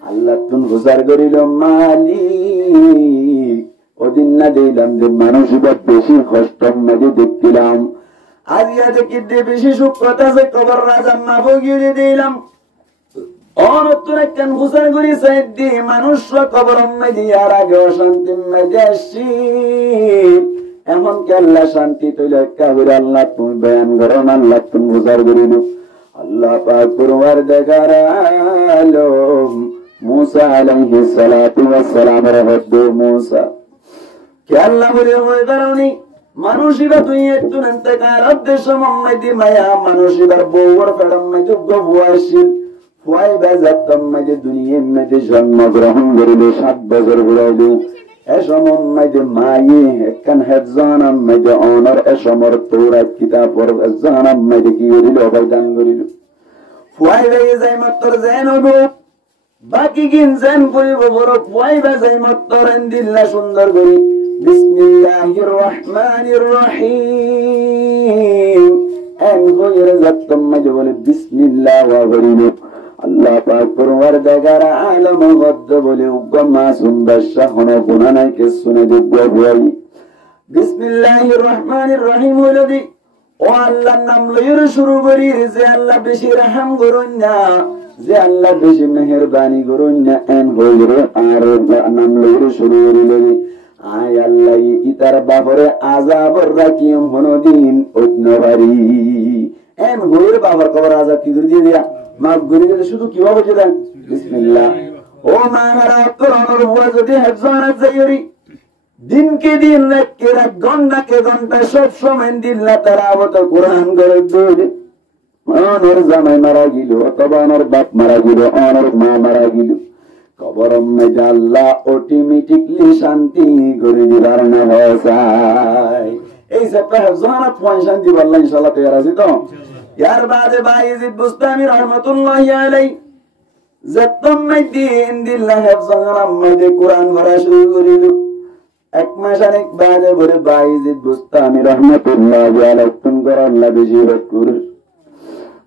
আল্লাহ তুন হুজার করিল মালিক, ওদিন না দিলাম যে মানুষ বেশি কষ্ট মেজে দেখছিলাম, আজ ইয়াতে কিডে বেশি সুখ কথা যে কবর রাজা মাফ গিয়ে দিলাম, অনতুন কেন হুজার করি সাইড দি মানুষ কবর মেজে আর আগে অশান্তি মেজে আসছি, এমন কি আল্লাহ শান্তি তৈলে কাবির আল্লাহ তুমি বয়ান করো না, আল্লাহ তুমি হুজার করিল। আল্লাহ পাক পরওয়ার দেখার আলম মুসা আলাইহিস সালাতু ওয়াস সালাম রহমতে মুসা কে আল্লাহ বলে হয়ে দাঁড়ানি মানুষিরা তুই একটু নেন্তেকার উদ্দেশ্য মম্মাইদি মায়া মানুষিবার বউর ফেড়ম্মে যোগ্য ভুয়াশীল ফুয়াই বেজাত্তম মেজে দুনিয়া মেজে জন্মগ্রহণ করিলে 7 বছর ঘুরাইল, এসমম্মাইদি মায়ে একখান হেজানাম মেজে অনর এসমর তৌরাত কিতাবর হেজানাম মেজে কি করিল অবদান করিল, ফুয়াই বেয়ে যাই মাত্র যেন বাকি গিনছেন করিব বড় ফুয়াই বেজাই মাত্র দিল্লা সুন্দর করি বিসমিল্লাহির রহমানির রহিম এন হইরে যাত্তম মেজে বলে বিসমিল্লাহ ওয়া করিল। আল্লাহ পাক পরওয়ারদিগার আলম গদ্দ বলে উগ্র মাসুম বাদশা হন গুনাহ নাই কে শুনে দিব্য ভয় বিসমিল্লাহির রহমানির রহিম হইলদি ও আল্লাহর নাম লইরে শুরু করি যে আল্লাহ বেশি রহম করুন না, যে আল্লাহ বেশি মেহেরবানি করুন না, এন হইরে আর নাম লইরে শুরু করিলদি আয় আল্লাহ ইতার বাপরে আযাবর রাকিম হনদিন অন্যবারি এন হইরে বাবার কবর আযাব কি করে দিয়ে দিয়া মাফ করে দিলে শুধু কিভাবে হচ্ছে দেন বিসমিল্লাহ। ও মারা কোরআনের উপরে যদি হেফজানাত যাইরি দিনকে দিন রাতকে রাত ঘন্টাকে ঘন্টা সব সময় দিল্লা তারাবত কোরআন করে দৌড়ে অনর জামাই মারা গেল অথবা অনর বাপ মারা গেল অনর মা মারা গেল কবরম মেজে আল্লাহ অটোমেটিকলি শান্তি করে দিবার না হয়ে যায়। এই যে হেফজানাত পয়েন্ট শান্তি বললাম ইনশাআল্লাহ তৈরি আছি তো। ইয়ার বাদে বাইজিদ বুস্তামি রহমাতুল্লাহি আলাইহি যতম দিন দিল্লাহ হেফজানাত মেজে কোরআন পড়া শুরু করিল, 1 মাস অনেক বাদে বলে বাইজিদ বুস্তামি রহমাতুল্লাহি আলাইহি তুম করে আল্লাহ বেশি বকুর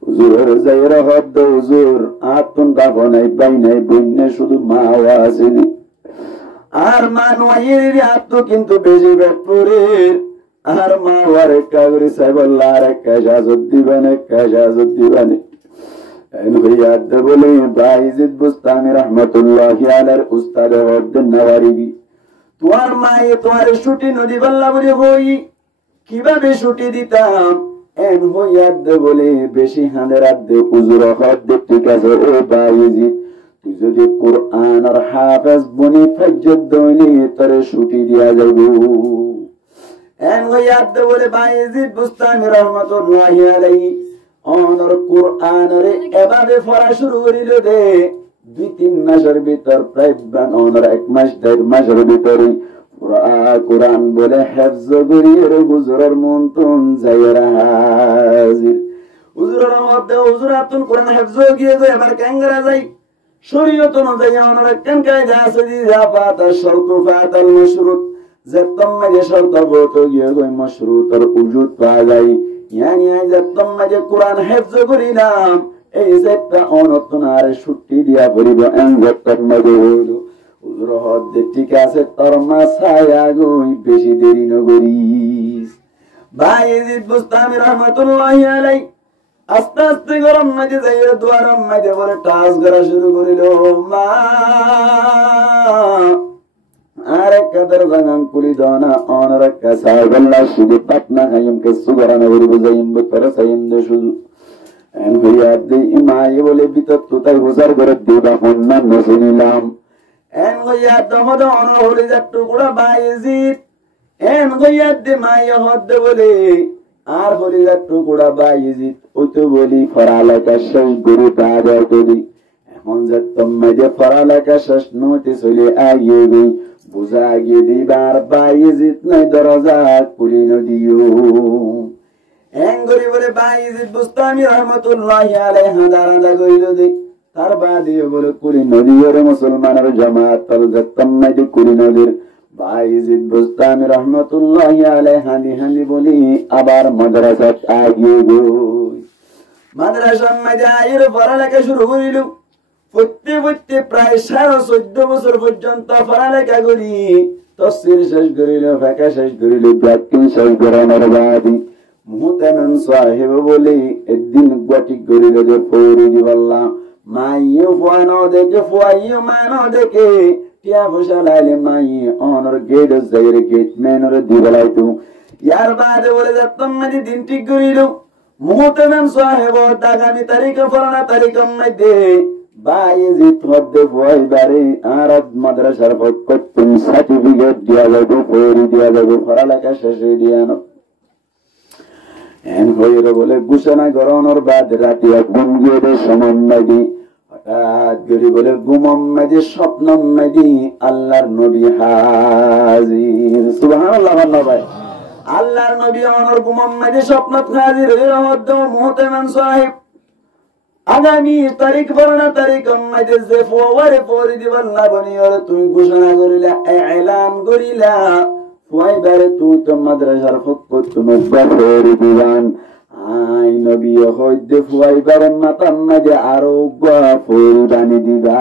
হুজুর যায়রা হদ হুজুর আতুন গাবো নাই বাই নাই বইনে শুধু মা ওয়াজিলি আর মানওয়াইর আত্ম কিন্তু বেশি বকুরে আর মা ওয়ার কাগরি সাইবল্লাহ আর কাজাজুদ দিবানে এন ভাইয়াদ বলে বাইজিদ বুস্তামি রহমাতুল্লাহি আলাইহি উস্তাদ হদ নওয়ারিবি তোমার মায়ে তোমার ছুটি নদী বল্লা বলে হই কিভাবে ছুটি দিতাম এন হইয়াদ বলে বেশি হাঁদের দে হুজুর হদ ঠিক আছে ও বাইজিদ তুই যদি কোরআন আর হাফেজ বনি ফজ্জত দইনি তোর ছুটি দিয়া যাইব। এন হইয়াদ বলে বাইজিদ বুস্তামি রহমাতুল্লাহি আলাইহি অনর কোরআন রে এভাবে পড়া শুরু করিল দে 2-3 মাসের ভিতর প্রায় 1 মাস 1.5 মাসের ভিতরে কোরআন বলে হেফজ করিয়ে হুজুরের মন তুন যাইরা হাজির। হুজুরের মধ্যে হুজুরাতুল কোরআন হেফজ গিয়ে গিয়ে আবার ক্যাঙ্গারা যাই শরীয়ত অনুযায়ী ওনারা কেন কায়দা আছে যে জাফাত শর্ত ফাতাল মাশরুত যেতম মাঝে শর্ত বত গিয়ে গই মাশরুতর উজুদ পাওয়া যায় ইয়ানি যেতম মাঝে কোরআন হেফজ করিলাম এই যেটা অনতনার ছুটি দিয়া পড়িব এন যেতম মাঝে হলো হুজুর হদ্দে ঠিক আছে তোর মাসায়া গই বেশি দেরি নগরিস। বায়েজিদ বুস্তামি রহমাতুল্লাহি আলাইহি আস্তে আস্তে গরম মাঝে যাই দুয়ারম মাঝে বলে টাস করা শুরু করিল। মা আর কাদের জাগান কুলি দানা অনর কাসাইবাল্লাহ শুধু পাটনা খাইম কে সুগরানা বলি বুঝাইম বতর সাইম দে শুধু এন হইয়া দে ইমাই বলে বিতত তাই হুজার করে দিবা হন্না নসিলাম এন হইয়া দহদ অন হলি যাট্টু গুড়া বায়েজিদ এন হইয়া দে মাই হদ্দে বলে আর হলি যাট্টু গুড়া বায়েজিদ ওতো বলি ফরালেকা শেষ গুরু দাদার করি এখন যেতম মাঝে ফরালেকা শেষ নতে চলে আগিয়ে গই বুঝা গিয়ে দিবার বায়েজিদ নাই দরজা খুলি নদিও এন গরি বলে বায়েজিদ বুস্তামি রহমাতুল্লাহি আলাইহি হাদারাদা কইল দে তার বাদে বলে কুলি নদীর মুসলমানের জামাত তল যেতম মাঝে কুলি নদীর বায়েজিদ বুস্তামি রহমাতুল্লাহি আলাইহি হানি হানি বলি আবার মাদ্রাসাত আগিয়ে গই। মাদ্রাসার মাঝে আয়ের পড়ালেখা শুরু করিল পড়তে পড়তে প্রায় 14.5 বছর পর্যন্ত পড়ালেখা করি তাফসীর শেষ করিল ফিকহ শেষ করিল ব্যাকরণ শেষ করানোর বাদে মুহতামিম সাহেব বলে একদিন গুয়াটি করিল যে পড়ি দিবাল্লাহ মাইও ফুয়ানো দেখে ফুয়াইও মানো দেখে টিয়া ফসালাইলে মাই অনর গেট যাইর গেট মেনর দিবলাই তু ইয়ার বাদে বলে যেতম মাঝে দিন ঠিক করিল মুহতামিম সাহেব আগামী তারিখে ফলানা তারিখের মধ্যে বায়েজিদ হদ্দে ফুয়াইবারে আর মাদ্রাসার পক্ষতুম সার্টিফিকেট দিয়া যাবে পড়ি দিয়া যাবে পড়ালেখা শেষে দিয়ানো এন হইরে বলে ঘোষণা করানোর বাদ রাতে ঘুম গিয়ে সমন্বয়ী হঠাৎ করে বলে ঘুমম মাঝে স্বপ্নম মাঝে আল্লাহর নবী হাজির। সুবহানাল্লাহ ভাই আল্লাহর নবী অনর ঘুমম মাঝে স্বপ্নত হাজির হয়ে হদ্দ মুহতামিম সাহেব আগামী তারিখ বর্ণনা তারিখ মাঝে যে ফোয়ারে পড়ি দিবাল্লাহ বনিয়র তুই ঘোষণা করিলা এলান করিলা ফুয়াইবারে তুই তো মাদ্রাসার পক্ষতুম পড়ি দিবান আই নবী হইতে ফুয়াইবারে মাতাম মাঝে আরো পড়ি বানি দিবা।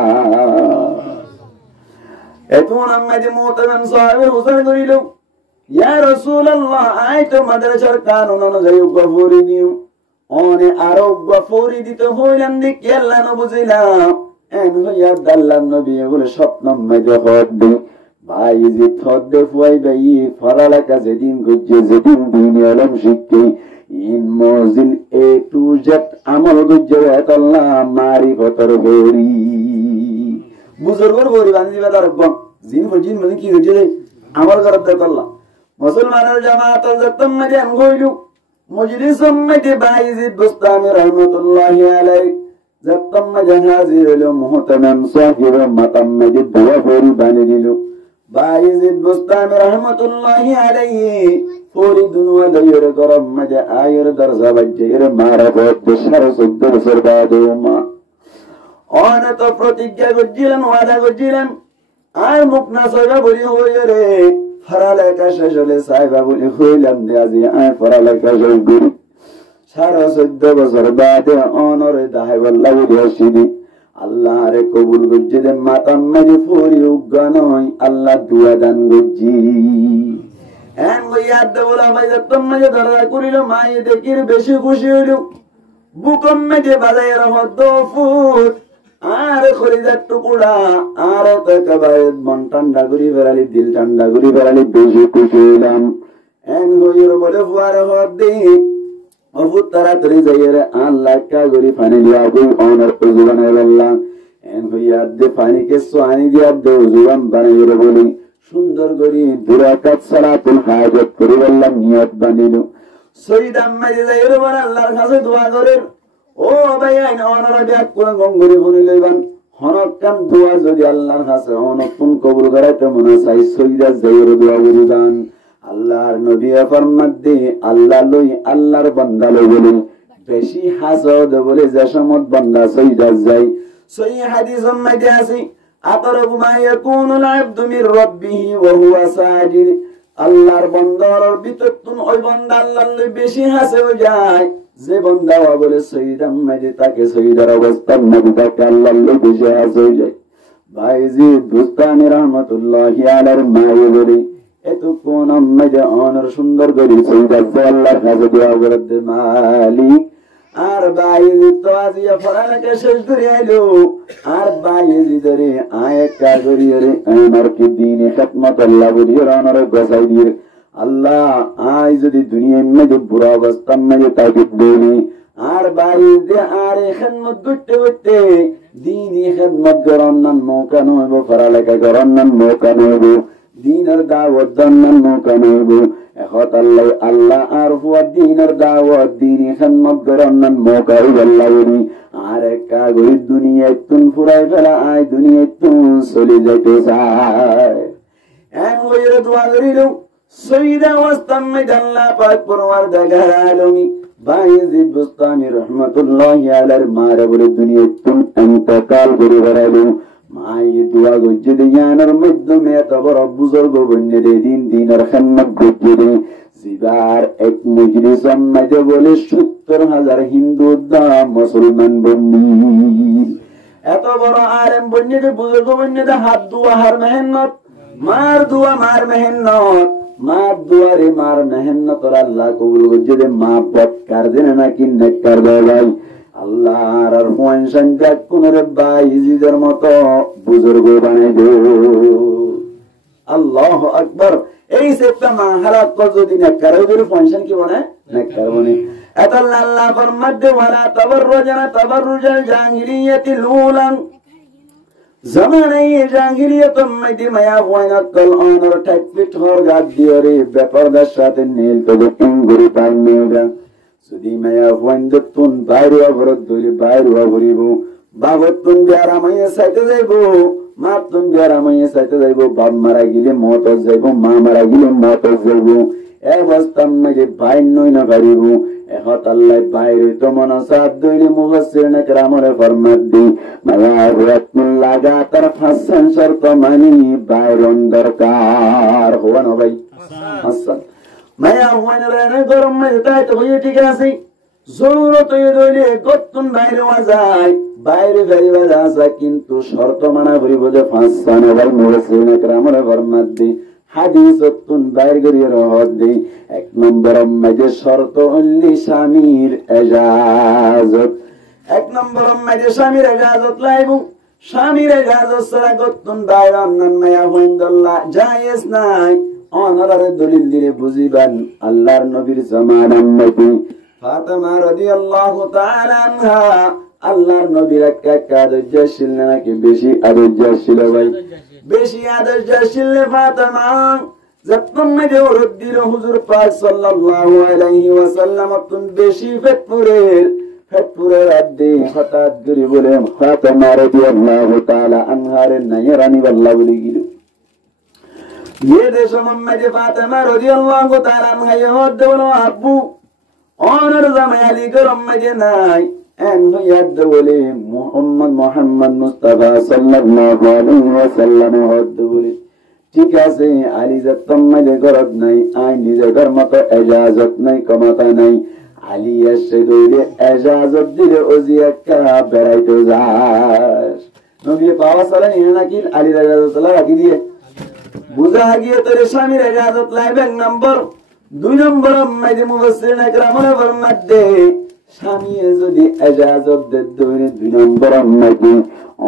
এখন মাঝে মুহতামিম সাহেব হুজুর করিল ইয়া রাসূলুল্লাহ আই তো মাদ্রাসার কানুন অনুযায়ী পড়ি দিও অনে আরো পড়ি দিতে হইলাম দেখি আল্লাহ ন বুঝিলাম এন হইয়া আল্লাহর নবী বলে স্বপ্নম মাঝে হদ্দে বায়েজিদ হদ্দে ফুয়াইবাই পড়ালেখা যেদিন করছে যেদিন দিন আলম শিখতে ইন মজিল এ টু জেড আমল করছে আল্লাহ মারিফতের ভরি বুজুর্গর ভরি বানি দিবা তার জিন জিন মানে কি হচ্ছে আমল করার দরকার আল্লাহ মুসলমানের জামাত যেতম মাঝে আম কইলু মজলিসম মাঝে বায়েজিদ বুস্তামি রহমাতুল্লাহি আলাইহি যেতম মাঝে হাজির হলো মুহতামিম সাহেব মাতাম মাঝে দোয়া ভরি বানি দিল বায়েজিদ বুস্তামি রহমাতুল্লাহি আলাইহি পুরি দুনিয়া দয়ের গরম মাঝে আয়ের দরজা বাজের মারাফত 14.5 বছর বাদে মা অনেক প্রতিজ্ঞা করছিলেন ওয়াদা করছিলেন আর মুখ না সাইবা বলি হয়ে রে পড়ালেখা শেষ হলে সাইবা বলি হইলাম যে আজি আয় পড়ালেখা শেষ করি 14.5 বছর বাদে অনরে দাহাইবাল্লাহ বলি আসিদি আল্লাহ রে কবুল করছে যে মাতাম মাঝে ফুরি উজ্ঞা নয় আল্লাহ দুয়া দান করছি এন ইয়াদ বলা ভাই যেতম মাঝে দরজা করিল মায়ে দেখির বেশি খুশি হইল বুকম মাঝে বাজাই রহদ ফুট আর খরিদার টুকুরা আর তকবারে মন ঠান্ডা করি বেড়ালি দিল ঠান্ডা করি বেড়ালি বেশি খুশি হইলাম এন হইর বলে ফুয়ার হদ্দে অভূত তাড়াতাড়ি যাইরে আল্লাহ কা গরি পানি দিয়া গই অনর উজুবানে বললাম এন হইয়া দে পানি কে সোয়ানি দিয়া দে উজুবান বানাইরে বলি সুন্দর করি দুরাকাত সালাতুল হাজত করে বললাম নিয়ত বানিল শহীদ আম্মাজি যাইরে বলে আল্লাহর কাছে দোয়া করেন ও ভাই আইন অনরা ব্যাক কোন গঙ্গরি বলি লইবান হনকান দোয়া যদি আল্লাহর কাছে হনকুন কবুল করাইতে মনে চাই সইদা যাইর দোয়া করিবান। আল্লাহর নবী ফরমাত দে আল্লাহ লই আল্লাহর বান্দা লই বলে বেশি হাসদ বলে যে সমত বান্দা সইদা যায়। সহিহ হাদিসের মধ্যে আছে আকরাবু মা ইয়াকুনুল আবদু মির রাব্বিহি ওয়া হুয়া সাজিদ। আল্লাহর বান্দার ভিতর তুন ওই বান্দা আল্লাহর লই বেশি হাসে যায় যে বান্দা বলে সইদাম মাঝে তাকে সইদার অবস্থান নবী তাকে আল্লাহর লই বেশি হাসে যায়। বাইজিদ বুস্তামি রাহমাতুল্লাহি আলাইহির মায়ে বলে এত কোন মাঝে অনর সুন্দর করে সইদা আল্লাহর কাছে দোয়া করতে মালিক। আর বাইজিদ তো আজিয়া ফরালাকে শেষ করে আইলো। আর বাইজিদরে আয় কাগরিয়ে রে আমার কি দিনে খিদমত আল্লাহ বলিয়ে অনর গসাই দিয়ে আল্লাহ আই যদি দুনিয়ার মধ্যে বুড়া অবস্থা মধ্যে তাকে দেনি আর বাইজিদ আর খিদমত করতে করতে দিনে খিদমত করার মৌকা নইব, ফরালাকে করার মৌকা নইব, দিনের দাওয়াত দানের মৌকা নইব। এখন আল্লাহ আল্লাহ আর হুয়া দিনের দাওয়াত দিনে খিদমত করার মৌকা আল্লাহ বলি আর কাগজ দুনিয়ায় তুন ফুরাই ফেলা আয় দুনিয়ায় তুন চলে যাইতে চায়। এম ওইর দোয়া করিল সইদা ওয়াস্তাম আল্লাহ পাক পরওয়ারদিগার আলমী বাইজিদ বুস্তামি রাহমাতুল্লাহি আলাইহির মারে বলে দুনিয়ায় তুন ইন্তেকাল করে বেড়াইল। মাই দোয়া গজ্জে দিয়ানোর মাধ্যমে এত বড় বুজুর্গ বন্যে দিন দিনের খিদমত গজ্জে দে জিবার এক মজলিসের মধ্যে বলে ৭০,০০০ হিন্দু দা মুসলমান বন্যি এত বড় আলেম বন্যে বুজুর্গ বন্যে হাত দোয়া হার মেহনত মার দোয়া মার মেহনত মার দুয়ারে মার মেহনত আল্লাহ কবুল গজ্জে দে মা বৎকার দেন নাকি নেককার দেয় আল্লাহর আর পয়সা দেখ কোন বাইজিদের মতো বুজুর্গ বানাই দে। আল্লাহু আকবার। এই সেটা মা হালাত যদি নেককার ওদের পয়সা কি বনে নেককার বনে। এত আল্লাহ ফরমাতে ওয়ালা তাবাররুজনা তাবাররুজাল জাহিলিয়াতিল উলা জামানে জাহিলিয়াতুম মাইদি মায়া ওয়াইনা কল অনর ঠাকপিট হর গাদ দিওরে বেপরদার সাথে নীল তো ইঙ্গুরি পাই নেগা যদি মায়া ওয়াইন্দতুন বাইরে অবরত দলি বাইরে অবরিব বাবতুন বিয়ারা মাইয়া সাইতে যাইব মাতুন বিয়ারা মাইয়া সাইতে যাইব বাপ মারা গিলে মত যাইব মা মারা গিলে মত যাইব এ অবস্থার মাঝে বাইর নই না পারিব। এখন আল্লাহ বাইরে তো মনে সাত দইলে মুফাসসিরিন কেরামরে ফরমাত দি মায়া ওয়াতুন লাগা তার ফাসান শর্ত মানি বাইরন দরকার হওয়া না ভাই হাসান মায়া ওয়াইনা গরম মাঝে তাই তো হয়ে ঠিক আছে জরুরত হইলে গতুন বাইরে যায় বাইরে ফেরিবা আসা কিন্তু শর্ত মানা করিব যে ফাসান ভাই মুফাসসিরিন কেরামরে ফরমাত দি হাদিসতুন বাইর করিয়ে রহত দেই এক নম্বর মাঝে শর্ত অনলি স্বামীর ইজাজত। এক নম্বর মাঝে স্বামীর ইজাজত লাইব। স্বামীর ইজাজত ছাড়া গতুন বাইর অন্যান্য মায়া হইন্দল্লাহ জায়েজ নাই। অনারে দলিল দিলে বুঝিবান আল্লাহর নবীর জামানার মধ্যে ফাতেমা রাদিয়াল্লাহু তাআলা আনহা আল্লাহর নবীর একটা আদর্শশীল নাকি বেশি আদর্শশীল ভাই বেশি আদর্শশীল ফাতেমা যখন মেজে ওরদ দিল হুজুর পাক সাল্লাল্লাহু আলাইহি ওয়াসাল্লাম তুন বেশি ফেটপুরের আদে হঠাৎ করে বলে ফাতেমা রাদিয়াল্লাহু তাআলা আনহার নায়রানি আল্লাহ বলে গিল ये देश मोहम्मद फातिमा রাদিয়াল্লাহু তাআলা আনহা হদ বলো আব্বু অনর জামাই আলী গরম মাঝে নাই এন ইয়াদ বলে মুহাম্মদ মুস্তাফা সাল্লাল্লাহু আলাইহি ওয়াসাল্লাম হদ বলে ঠিক আছে আলী যতম মাঝে গরদ নাই আই নিজের মতো ইজাজত নাই কমাতা নাই আলী এসে দইলে ইজাজত দিলে ওজিয়াকা বেড়াইতে যাস নবী পাওয়া সালা নিয়ে নাকি আলী রাদিয়াল্লাহু রাখি দিয়ে বুঝা গিয়ে তোর স্বামীর ইজাজত লাইবে। নম্বর 2 নম্বর মাইদে মুফাসসিরিন একরামরে ফরমাত দে স্বামী যদি ইজাজত দে 2 নম্বর মাইদে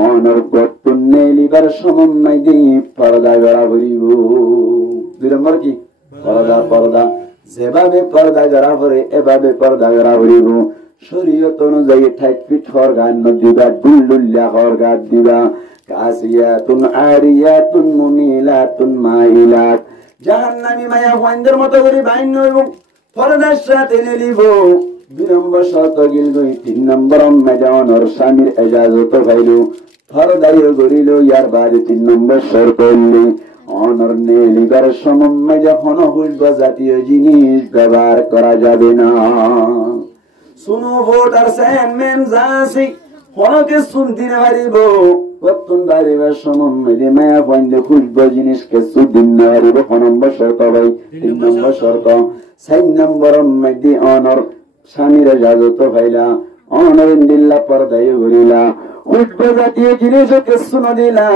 অনর গতুন নেলিবার সমম মাইদে পর্দা গড়া করিব। 2 নম্বর কি পর্দা যেভাবে পর্দা গড়া করে এভাবে পর্দা গড়া করিব। শরীয়ত অনুযায়ী ঠাইট পিঠ হর গান দিবা দুল্লুল্লা হর গাদ দিবা কাসিয়াতুন আরিয়াতুন মুমিলাতুন মাইলাত জাহান্নামী মায়া ওয়াইন্দের মতো করে বাইন নইব পর্দার সাথে নেলিব 2 নম্বর শর্ত গিলগই 3 নম্বর মেজে অনর স্বামীর এজাজত পাইল ফরদারি করিল ইয়ার বাদে 3 নম্বর শর্ত হইলি অনর নেলিবার সমমে যখন হইব জাতীয় জিনিস ব্যবহার করা যাবে না শুনো ভোটার সেন মেম জাসি হনকে শুনতে পারিব কতন বাড়িবার সমমে মায়া পয়েন্টে খুঁজব জিনিসকে সুদিন না পারিব 9 নম্বর শর্ত ভাই 3 নম্বর শর্ত 4 নম্বর মেদি অনর স্বামীর এজাজত পাইলা অনর দিল্লা পর্দায় করিলা উঠবে জাতীয় জিনিসকে শুনে দিলা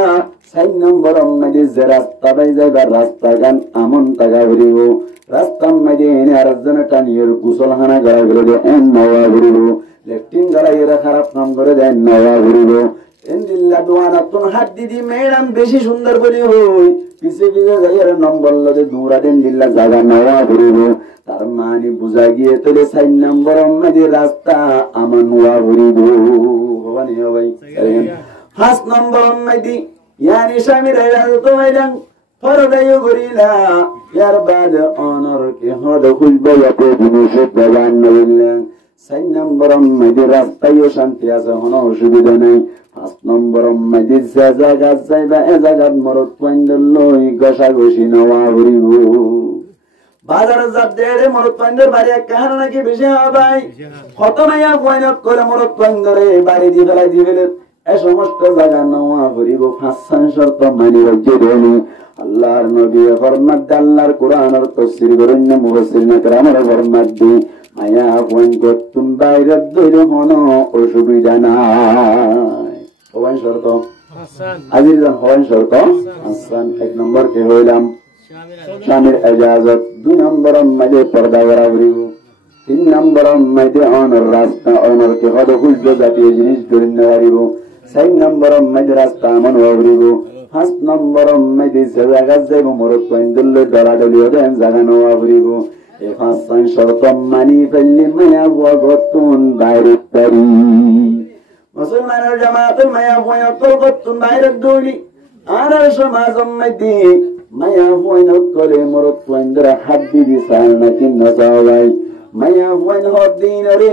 4 নম্বর মেদি যে রাস্তা বাই যাইবার রাস্তা গান আমন টাকা ঘুরিব রাস্তা মেদি এনে আরেকজন টানিয়ে গুসলখানা গড়া ঘুরে এন নওয়া ঘুরিব লেট্রিন গড়াইয়েরা খারাপ নাম করে দেন নওয়া ঘুরিব এন্দিল্লা দোয়ানা তোর হাত দিদি ম্যাডাম বেশি সুন্দর বলি হই পিছে পিছে যাইয়ার নম্বর লগে দৌড়া দেন দিল্লা জায়গা নওয়া ঘুরিব তার মানে বুঝা গিয়ে তোরে 4 নম্বর মেদি রাস্তা আমান হওয়া ঘুরিব ভবানী ভাই 5 নম্বর মেদি यानी शामिर है तो मैडम फरदायो गरिला यार बाद ऑनर के हद खुशबू याते जिनिस बयान नइला 4 নম্বর মেদি রাস্তায়ও শান্তি আছে কোনো অসুবিধা নাই 5 নম্বর মেদি যে জায়গা যাইবা এ জায়গাত মরত পয়েন্ডল লই গসাগসি নওয়া ঘুরিব বাজারে যাতে মরত পয়েন্ডের বাড়ি কাহার নাকি বেশি ভাই কত মাইয়া পয়েন্ট করে মরত পয়েন্ডরে বাড়ি দি ফেলাই দি ফেলে এই সমস্ত জায়গা নওয়া ঘুরিব 5 শর্ত মানি রাখতে দেনি আল্লাহর নবী ফরমাত আল্লাহর কোরআনের তাফসীর করেন মুফাসসিরিন کرامর ফরমাত দি মায়া পয়েন্ট করতুম বাইরে দইরে হনো অসুবিধা নাই কোন শর্ত হাসান আজিজান কোন শর্ত হাসান 1 নম্বর কে হইলাম স্বামীর ইজাজত 2 নম্বর মধ্যে পর্দা করা ঘুরিব 3 নম্বর মধ্যে অনর রাস্তা অনর কে হদ খুঁজবে জাতীয় জিনিস ধরে নেওয়ারিব 4 নম্বর মধ্যে রাস্তা আমন ঘুরিব 5 নম্বর মধ্যে জায়গা যাইব মরত পয়েন্ডল দরাদলি দেন জায়গা নওয়া ঘুরিব এই 5 শর্ত মানি ফেললি মায়া গতুন বাইরে তারি মুসলমানের জামাতের মায়া গতুন বাইরে দৌড়ি আর সমাজ মধ্যে মায়া করে মরত পয়েন্ডরা হাদ্দি দিছাল নাকি নজাওয়াই মায়া হদ্দিন রে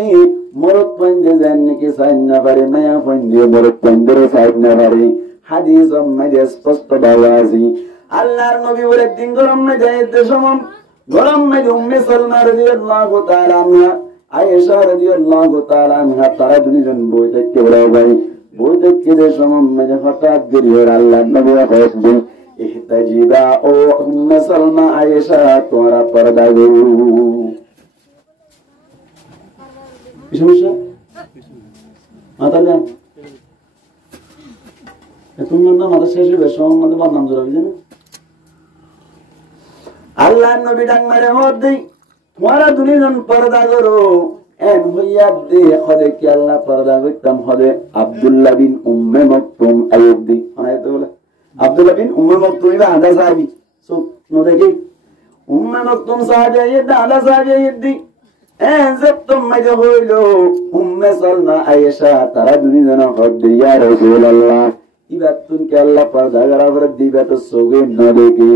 মরত পয়েন্ডে জান নাকি সাইন না পারে মায়া পয়েন্ডে মরত পয়েন্ডরে সাইন না পারে হাদিস মধ্যে স্পষ্ট বাওয়াজি আল্লাহর নবী বলে দিন গরম মধ্যে দেশম গরম মধ্যে উম্মে সালমা রাদিয়াল্লাহু তাআলা আনহা আয়েশা রাদিয়াল্লাহু তাআলা আনহা তারা দুইজন বই দেখতে বড় ভাই বই দেখতে দেশম মধ্যে হঠাৎ বেরিয়ে আল্লাহর নবী বলেন ইহতাজিবা ও উম্মে সালমা আয়েশা তোমরা পর্দা করো কি সমস্যা মাথা দেন তোমার নাম মাথা শেষ হয়ে সব মধ্যে বদনাম জড়াবি জানো আল্লাহর নবী ডাক মারে হদ দেই তোমরা দুইজন পর্দা করো এন হইয়া দে খদে কি আল্লাহ পর্দা করতাম হদে আব্দুল্লাহ বিন উম্মে মাকতুম আইয়ুবি আনাইতে বলে আব্দুল্লাহ বিন উম্মে মাকতুম ইবা আদা সাহাবী সো নো দেখি উম্মে মাকতুম সাহাবী ইদা আদা সাহাবী ইদি এন জেতম মাইদে হইলো উম্মে সালমা আয়েশা তারা দুইজন হদ দে ইয়া রাসূলুল্লাহ ইবাতুন কে আল্লাহ পর্দা করার দিবা তো সোগে না দেখি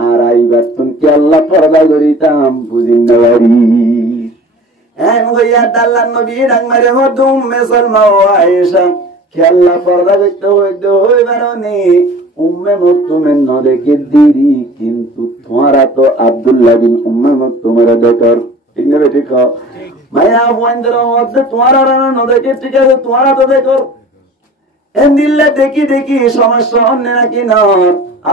আর আইবাতুন কে আল্লাহ পর্দা করিতাম বুঝিন নওয়ারি এন হইয়া আল্লাহর নবী ডাক মারে হদ উম্মে সালমা ও আয়েশা কে আল্লাহ পর্দা করতে হইবারনি উম্মে মাকতুমের না দেখে দিরি কিন্তু তোমারা তো আব্দুল্লাহ বিন উম্মে মাকতুমের দেখর ঠিক না ঠিক মায়া বন্ধর হদ তোমারা না দেখে ঠিক আছে তোমারা তো দেখো এন্দিল্লা দেখি দেখি সমস্যা অন্য নাকি না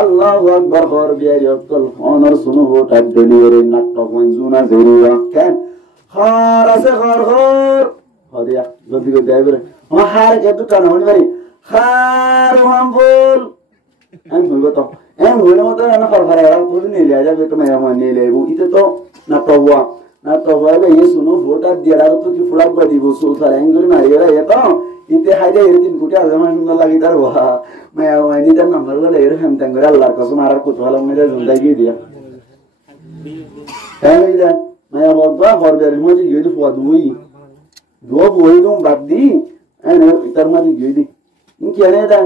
আল্লাহু আকবার হর বিয়াই অকল অনর শুনো হঠাৎ ডেলিভারি নাটক মঞ্জুনা জেরিয়া কেন হার আছে হর হর হদিয়া যদি কই দেবে ও হার কে দুটা না হনি ভাই হার হাম বল এন হইবো তো এন হইলো মত না হর হর আর পুরো নিলে যাবে তো মায়া মানে লেবু ইতে তো না প্রভুয়া না তো হবে এই শুনো হঠাৎ দিয়া তো কি ফুলাক বা দিব সুসার এঙ্গরি মারিয়া এটা ইতে হাইদে এরদিন গুটি আজমান সুন্দর লাগি তার ওয়া মায়া ওয়ানি তার নাম্বার গুলো এর হেমতাং করে আল্লাহর কসম আর কুতূহল মেরে জুলাই গিয়ে দিয়া তাই না মায়া বলবা হরবের মধ্যে গিয়ে তো ফুয়া দুই দো বই দুম বাদ দি এনে তার মধ্যে গিয়ে দি কি আনে দা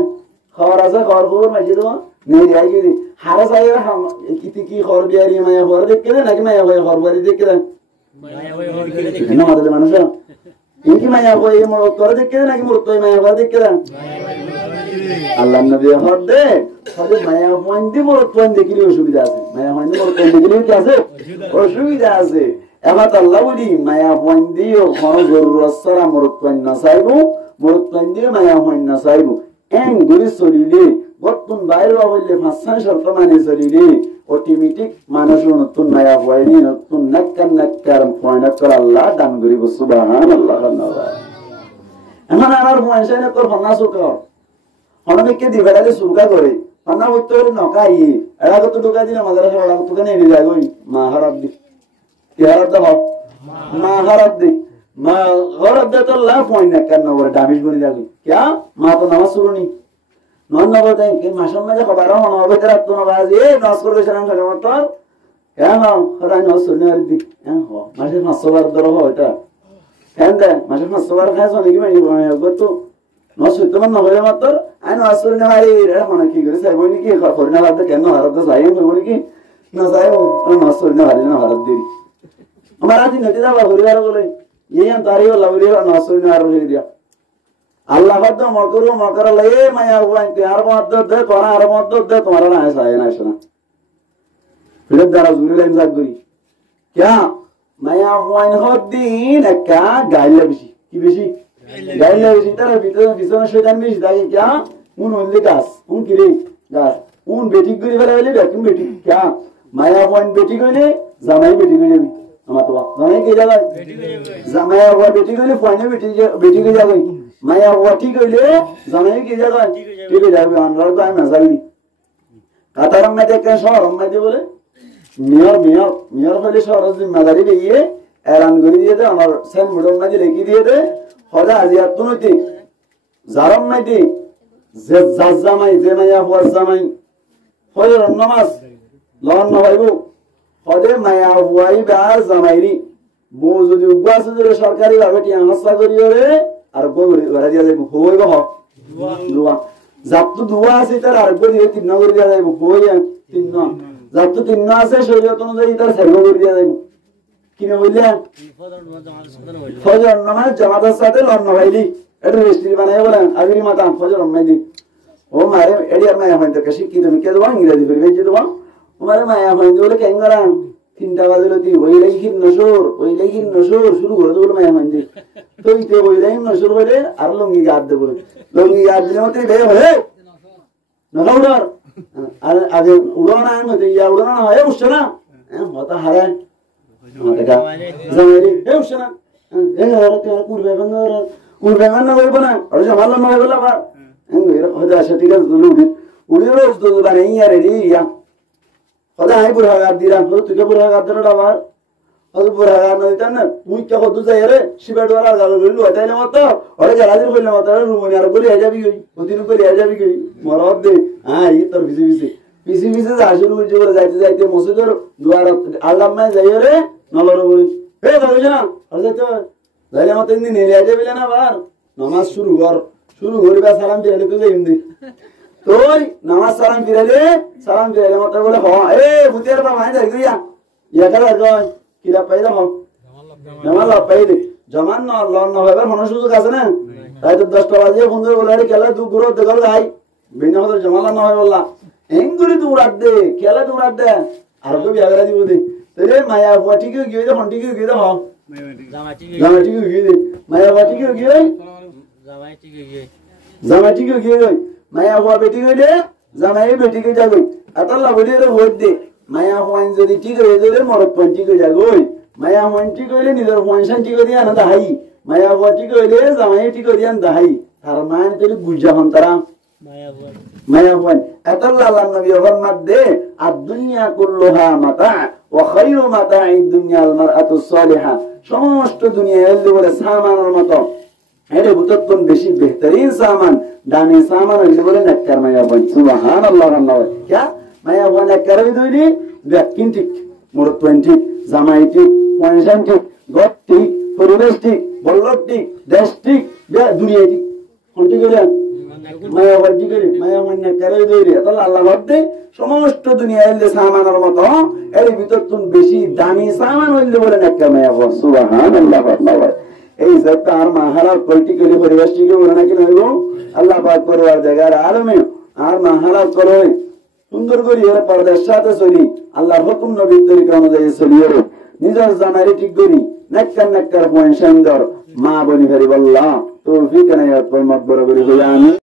খবর আছে খবর খবর মাঝে তো নেই যাই গিয়ে হারা সাইরা কি খবর বিয়ারি মায়া খবর দেখে নাকি মায়া খবর বাড়ি দেখে না মাদলে মানুষ ইনকি মায়া হয়ে মরত করে দেখে নাকি মরত মায়া হয়ে দেখে আল্লাহ নবী হদে হদে মায়া হইন্দি মরত হইন দেখিলে অসুবিধা আছে মায়া হইন্দি মরত হইন দেখিলে কি আছে অসুবিধা আছে এবার আল্লাহ বলি মায়া হইন্দি ও কোন জরুরত ছাড়া মরত হইন না চাইবো মরত হইন্দি মায়া হইন না চাইবো এন গুলি চলিলে বর্তমান বাইরে হইলে 5-6 শর্ত মানে চলিলে অটোমেটিক মানুষ নতুন মায়া হয়নি নতুন নাক্কার পয়নাত করে আল্লাহ দান করিব সুবহানাল্লাহ এখন আমার পয়সা তোর ফনাসু কর অনেককে দিবেলালে সুরকা করে ফনা হইতে হলে নকাই এরা কত ঢোকা দিন আমাদের ওরা তোকে নিয়ে যায় ওই মা হারাব দি কি হারাব দাও মা হারাব দি মা হারাব দে তো লাভ হয় না কেন ওরা ডামিজ বনি যাবে क्या মা তো নামাজ শুরু নি নন নবতে কি মাসম মে খবর হন হবে তার তো নামাজ এ নামাজ করবে সালাম সালাম তো কেন খোদা নামাজ শুনে আর দি হো মাসে 500 বার ধরো এটা কেন দে মাসে 500 বার খাইছো নাকি মানে গত নামাজ তো মন হবে মাত্র আই নামাজ শুনে মারি রে মনে কি করে সাইবো নি কি খবর না বাদ কেন হারাত যাই হইবো নি না যাইও নামাজ শুনে মারি না হারাত দি আমার আজ নতি দাও হরিবার বলে ইয়ান তারিও লাউরি নামাজ শুনে আর হই দিয়া আল্লাহ বাদ মকর লে মায়া হুয়াই তে আর মত দে তোরা আর মত দে তোমার না আয় না শোনা फिर दारा जुरी लाइन जाग गई क्या माया हुआई হদিন একটা গাইলা বেশি কি বেশি গাইলা বেশি তার ভিতরে বিছানা শয়তান বেশি থাকে क्या উন হইলে গাছ উন কি রে গাছ উন বেটি করে ফেলা হইলে বেটি বেটি क्या মায়া হুয়াই বেটি কইলে জামাই বেটি কইলে আমার তো জামাই কে জায়গা জামাই হুয়া বেটি কইলে ফয়নে বেটি কে জায়গা মায়া হুয়া ঠিক হইলে জামাই কে জায়গা ঠিক যাবে আমরা তো আমি জানি কাতার মধ্যে কেন শহর মধ্যে বলে মেয়র হলে শহর জিম্মাদারি দিয়ে এলান করে দিয়ে দে আমার সেন মুডম মাঝে লিখে দিয়ে দে হলে আজি আত্মনৈতি জারম মাইতি যে জামাই যে মায়া হুয়ার জামাই হলে নামাজ লন নবাইবো হলে মায়া হুয়াই বার জামাইরি বউ যদি উগ্বাস যদি সরকারি ভাবে টিয়া হাসা করিও রে আর গোরে ওরা দিয়া যাইবো হইব হ দুয়া জাতু দুয়া আছে তার আর গোরে তিন নগর দিয়া যাইবো হইয়া তিন ন জাতু তিন ন আছে শরীয়ত অনুযায়ী তার সাইব করে দিয়া যাইবো কিনা বললা ফজর নামাজ জামাতের সাথে লন নবাইলি এটা রেজিস্ট্রি বানাই বলে আগের মাতা ফজর মাইলি ও মারে এডিয়া মায়া হইতে কাশি কি তুমি কে দেবা ইংরেজি ফিরে যে দেবা ও মারে মায়া হইতে বলে কেন করা 3টা বাজে লতি ওই লাইহিন নসুর শুরু করে দেবো মায়া হইতে তোইতে ওই লাইন নসুর বলে আর লঙ্গি গাদ দে বলে লঙ্গি গাদ দিলে মতে বে হয়ে না উড়ার আর আগে উড়ানা মতে ইয়া উড়ানা হয় উঠছে না হতা হারে মতে গা জামাইরি এ উঠছে না এ আর তে কুরবে বাংলা বলবো না আর জামাল না বললা বা হদা ঠিক আছে উড়ি রোজ তো বানাই ইয়া রেডি ইয়া হদা আই বুড়া গাদ দিরা তুই কে বুড়া গাদ দিরা আবার ಅದು ಬುರಾಗ ಅನ್ನೋದಿತಾನ ಮುಖ್ಯ ಹೊದ್ದು ಜಾಯರೆ ಶಿಬೆಡವರ ಗಲಗಲು ಅತೈನ ಮತ ಒರೆ ಜಲಾದಿರ ಬಲ್ಲ ಮತ ರೂಮನಿ ಅರ ಬಲಿ ಆಜಾಬಿ ಗई ওদিন বলি আজাবি গই মরদ দে এই তোর বিসি জাশুর উজে করে যাইতে মসজিদের দুয়ার আল্লামা যাইরে নলর বলি হে বাবুজান আর যাইতো যাইলে মত ইনি নেলে আজাবি না বার নামাজ শুরু করিবা সালাম দিলে তো যাইম দি তোই নামাজ সালাম দিলে মত বলে হ এ বুতের বাবা আই যাই গইয়া ইয়া কারা গয় কিরা পাইলা হম জামাল পাইলে জামান না লন না হবে মনে সুযোগ আছে না তাই তো 10টা বাজে বন্ধু বলে খেলা দু গুরো দেখাল গাই বিনা হতো জামাল না হয় বললা এঙ্গুরি দূর আদে খেলা দূর আদে আর তো বিয়াগরা দিব দে তেরে মায়া ওয়াটি কে গিয়ে দে হন্টি কে গিয়ে দে হম জামাটি কে গিয়ে দে মায়া ওয়াটি কে গিয়ে জামাটি কে গিয়ে মায়া ওয়া বেটি গইলে জামাই বেটি কে যাবে আতাল্লাহ বলি রে ভোট দে মায়া হওয়ান যদি ঠিক হয়ে যাবে মরদ পঞ্চি করে যাগই মায়া হওয়ান ঠিক হইলে নিজের পয়সা ঠিক করে আনা দাহাই মায়া হওয়া ঠিক হইলে জামাই ঠিক করে আন দাহাই তার মান তেলে বুঝা হন তারা মায়া হওয়ান আতাল্লাহ আল্লাহ নবী ফরমাত দে আদ-দুনিয়া কুল্লুহা মাতা ওয়া খায়রু মাতা'id দুনিয়া আল মারআতু সালিহা সমস্ত দুনিয়া হইলে বলে সামানের মতো এর বুতত্তন বেশি বেহতরিন সামান দামি সামান হইলে বলে নাক্কার মায়া হওয়ান সুবহানাল্লাহ আল্লাহ কি মায়া ওয়ানা করে দইলি ব্যক্তিন ঠিক মরত্বন ঠিক জামাই ঠিক পয়সা ঠিক গত ঠিক পরিবেশ ঠিক বল্লভ ঠিক দেশ ঠিক দুনিয়া ঠিক কোনটি করে মায়া ওয়াদি করে মায়া ওয়ানা করে দইলি তাহলে আল্লাহ বলতে সমস্ত দুনিয়া হইলে সামানের মতো এর ভিতর তুমি বেশি দামি সামান হইলে বলে একটা মেয়া সুবহানাল্লাহ। এই যে তার মাহারা পলিটিক্যালি পরিবেশটিকে বলে নাকি নইব আল্লাহ পাক পরিবার জায়গার আলমে আর মাহারা করে সুন্দর করি এর পর্দার সাথে চলি আল্লাহর হুকুম নবীর তরিকা অনুযায়ী চলিয়ে নিজের জানারি ঠিক করি নেককার পয়েন্ট সুন্দর মা বনি ফেরি বললাম তৌফিক এনায়াত পরমাত্মা বরাবরই হই আমি।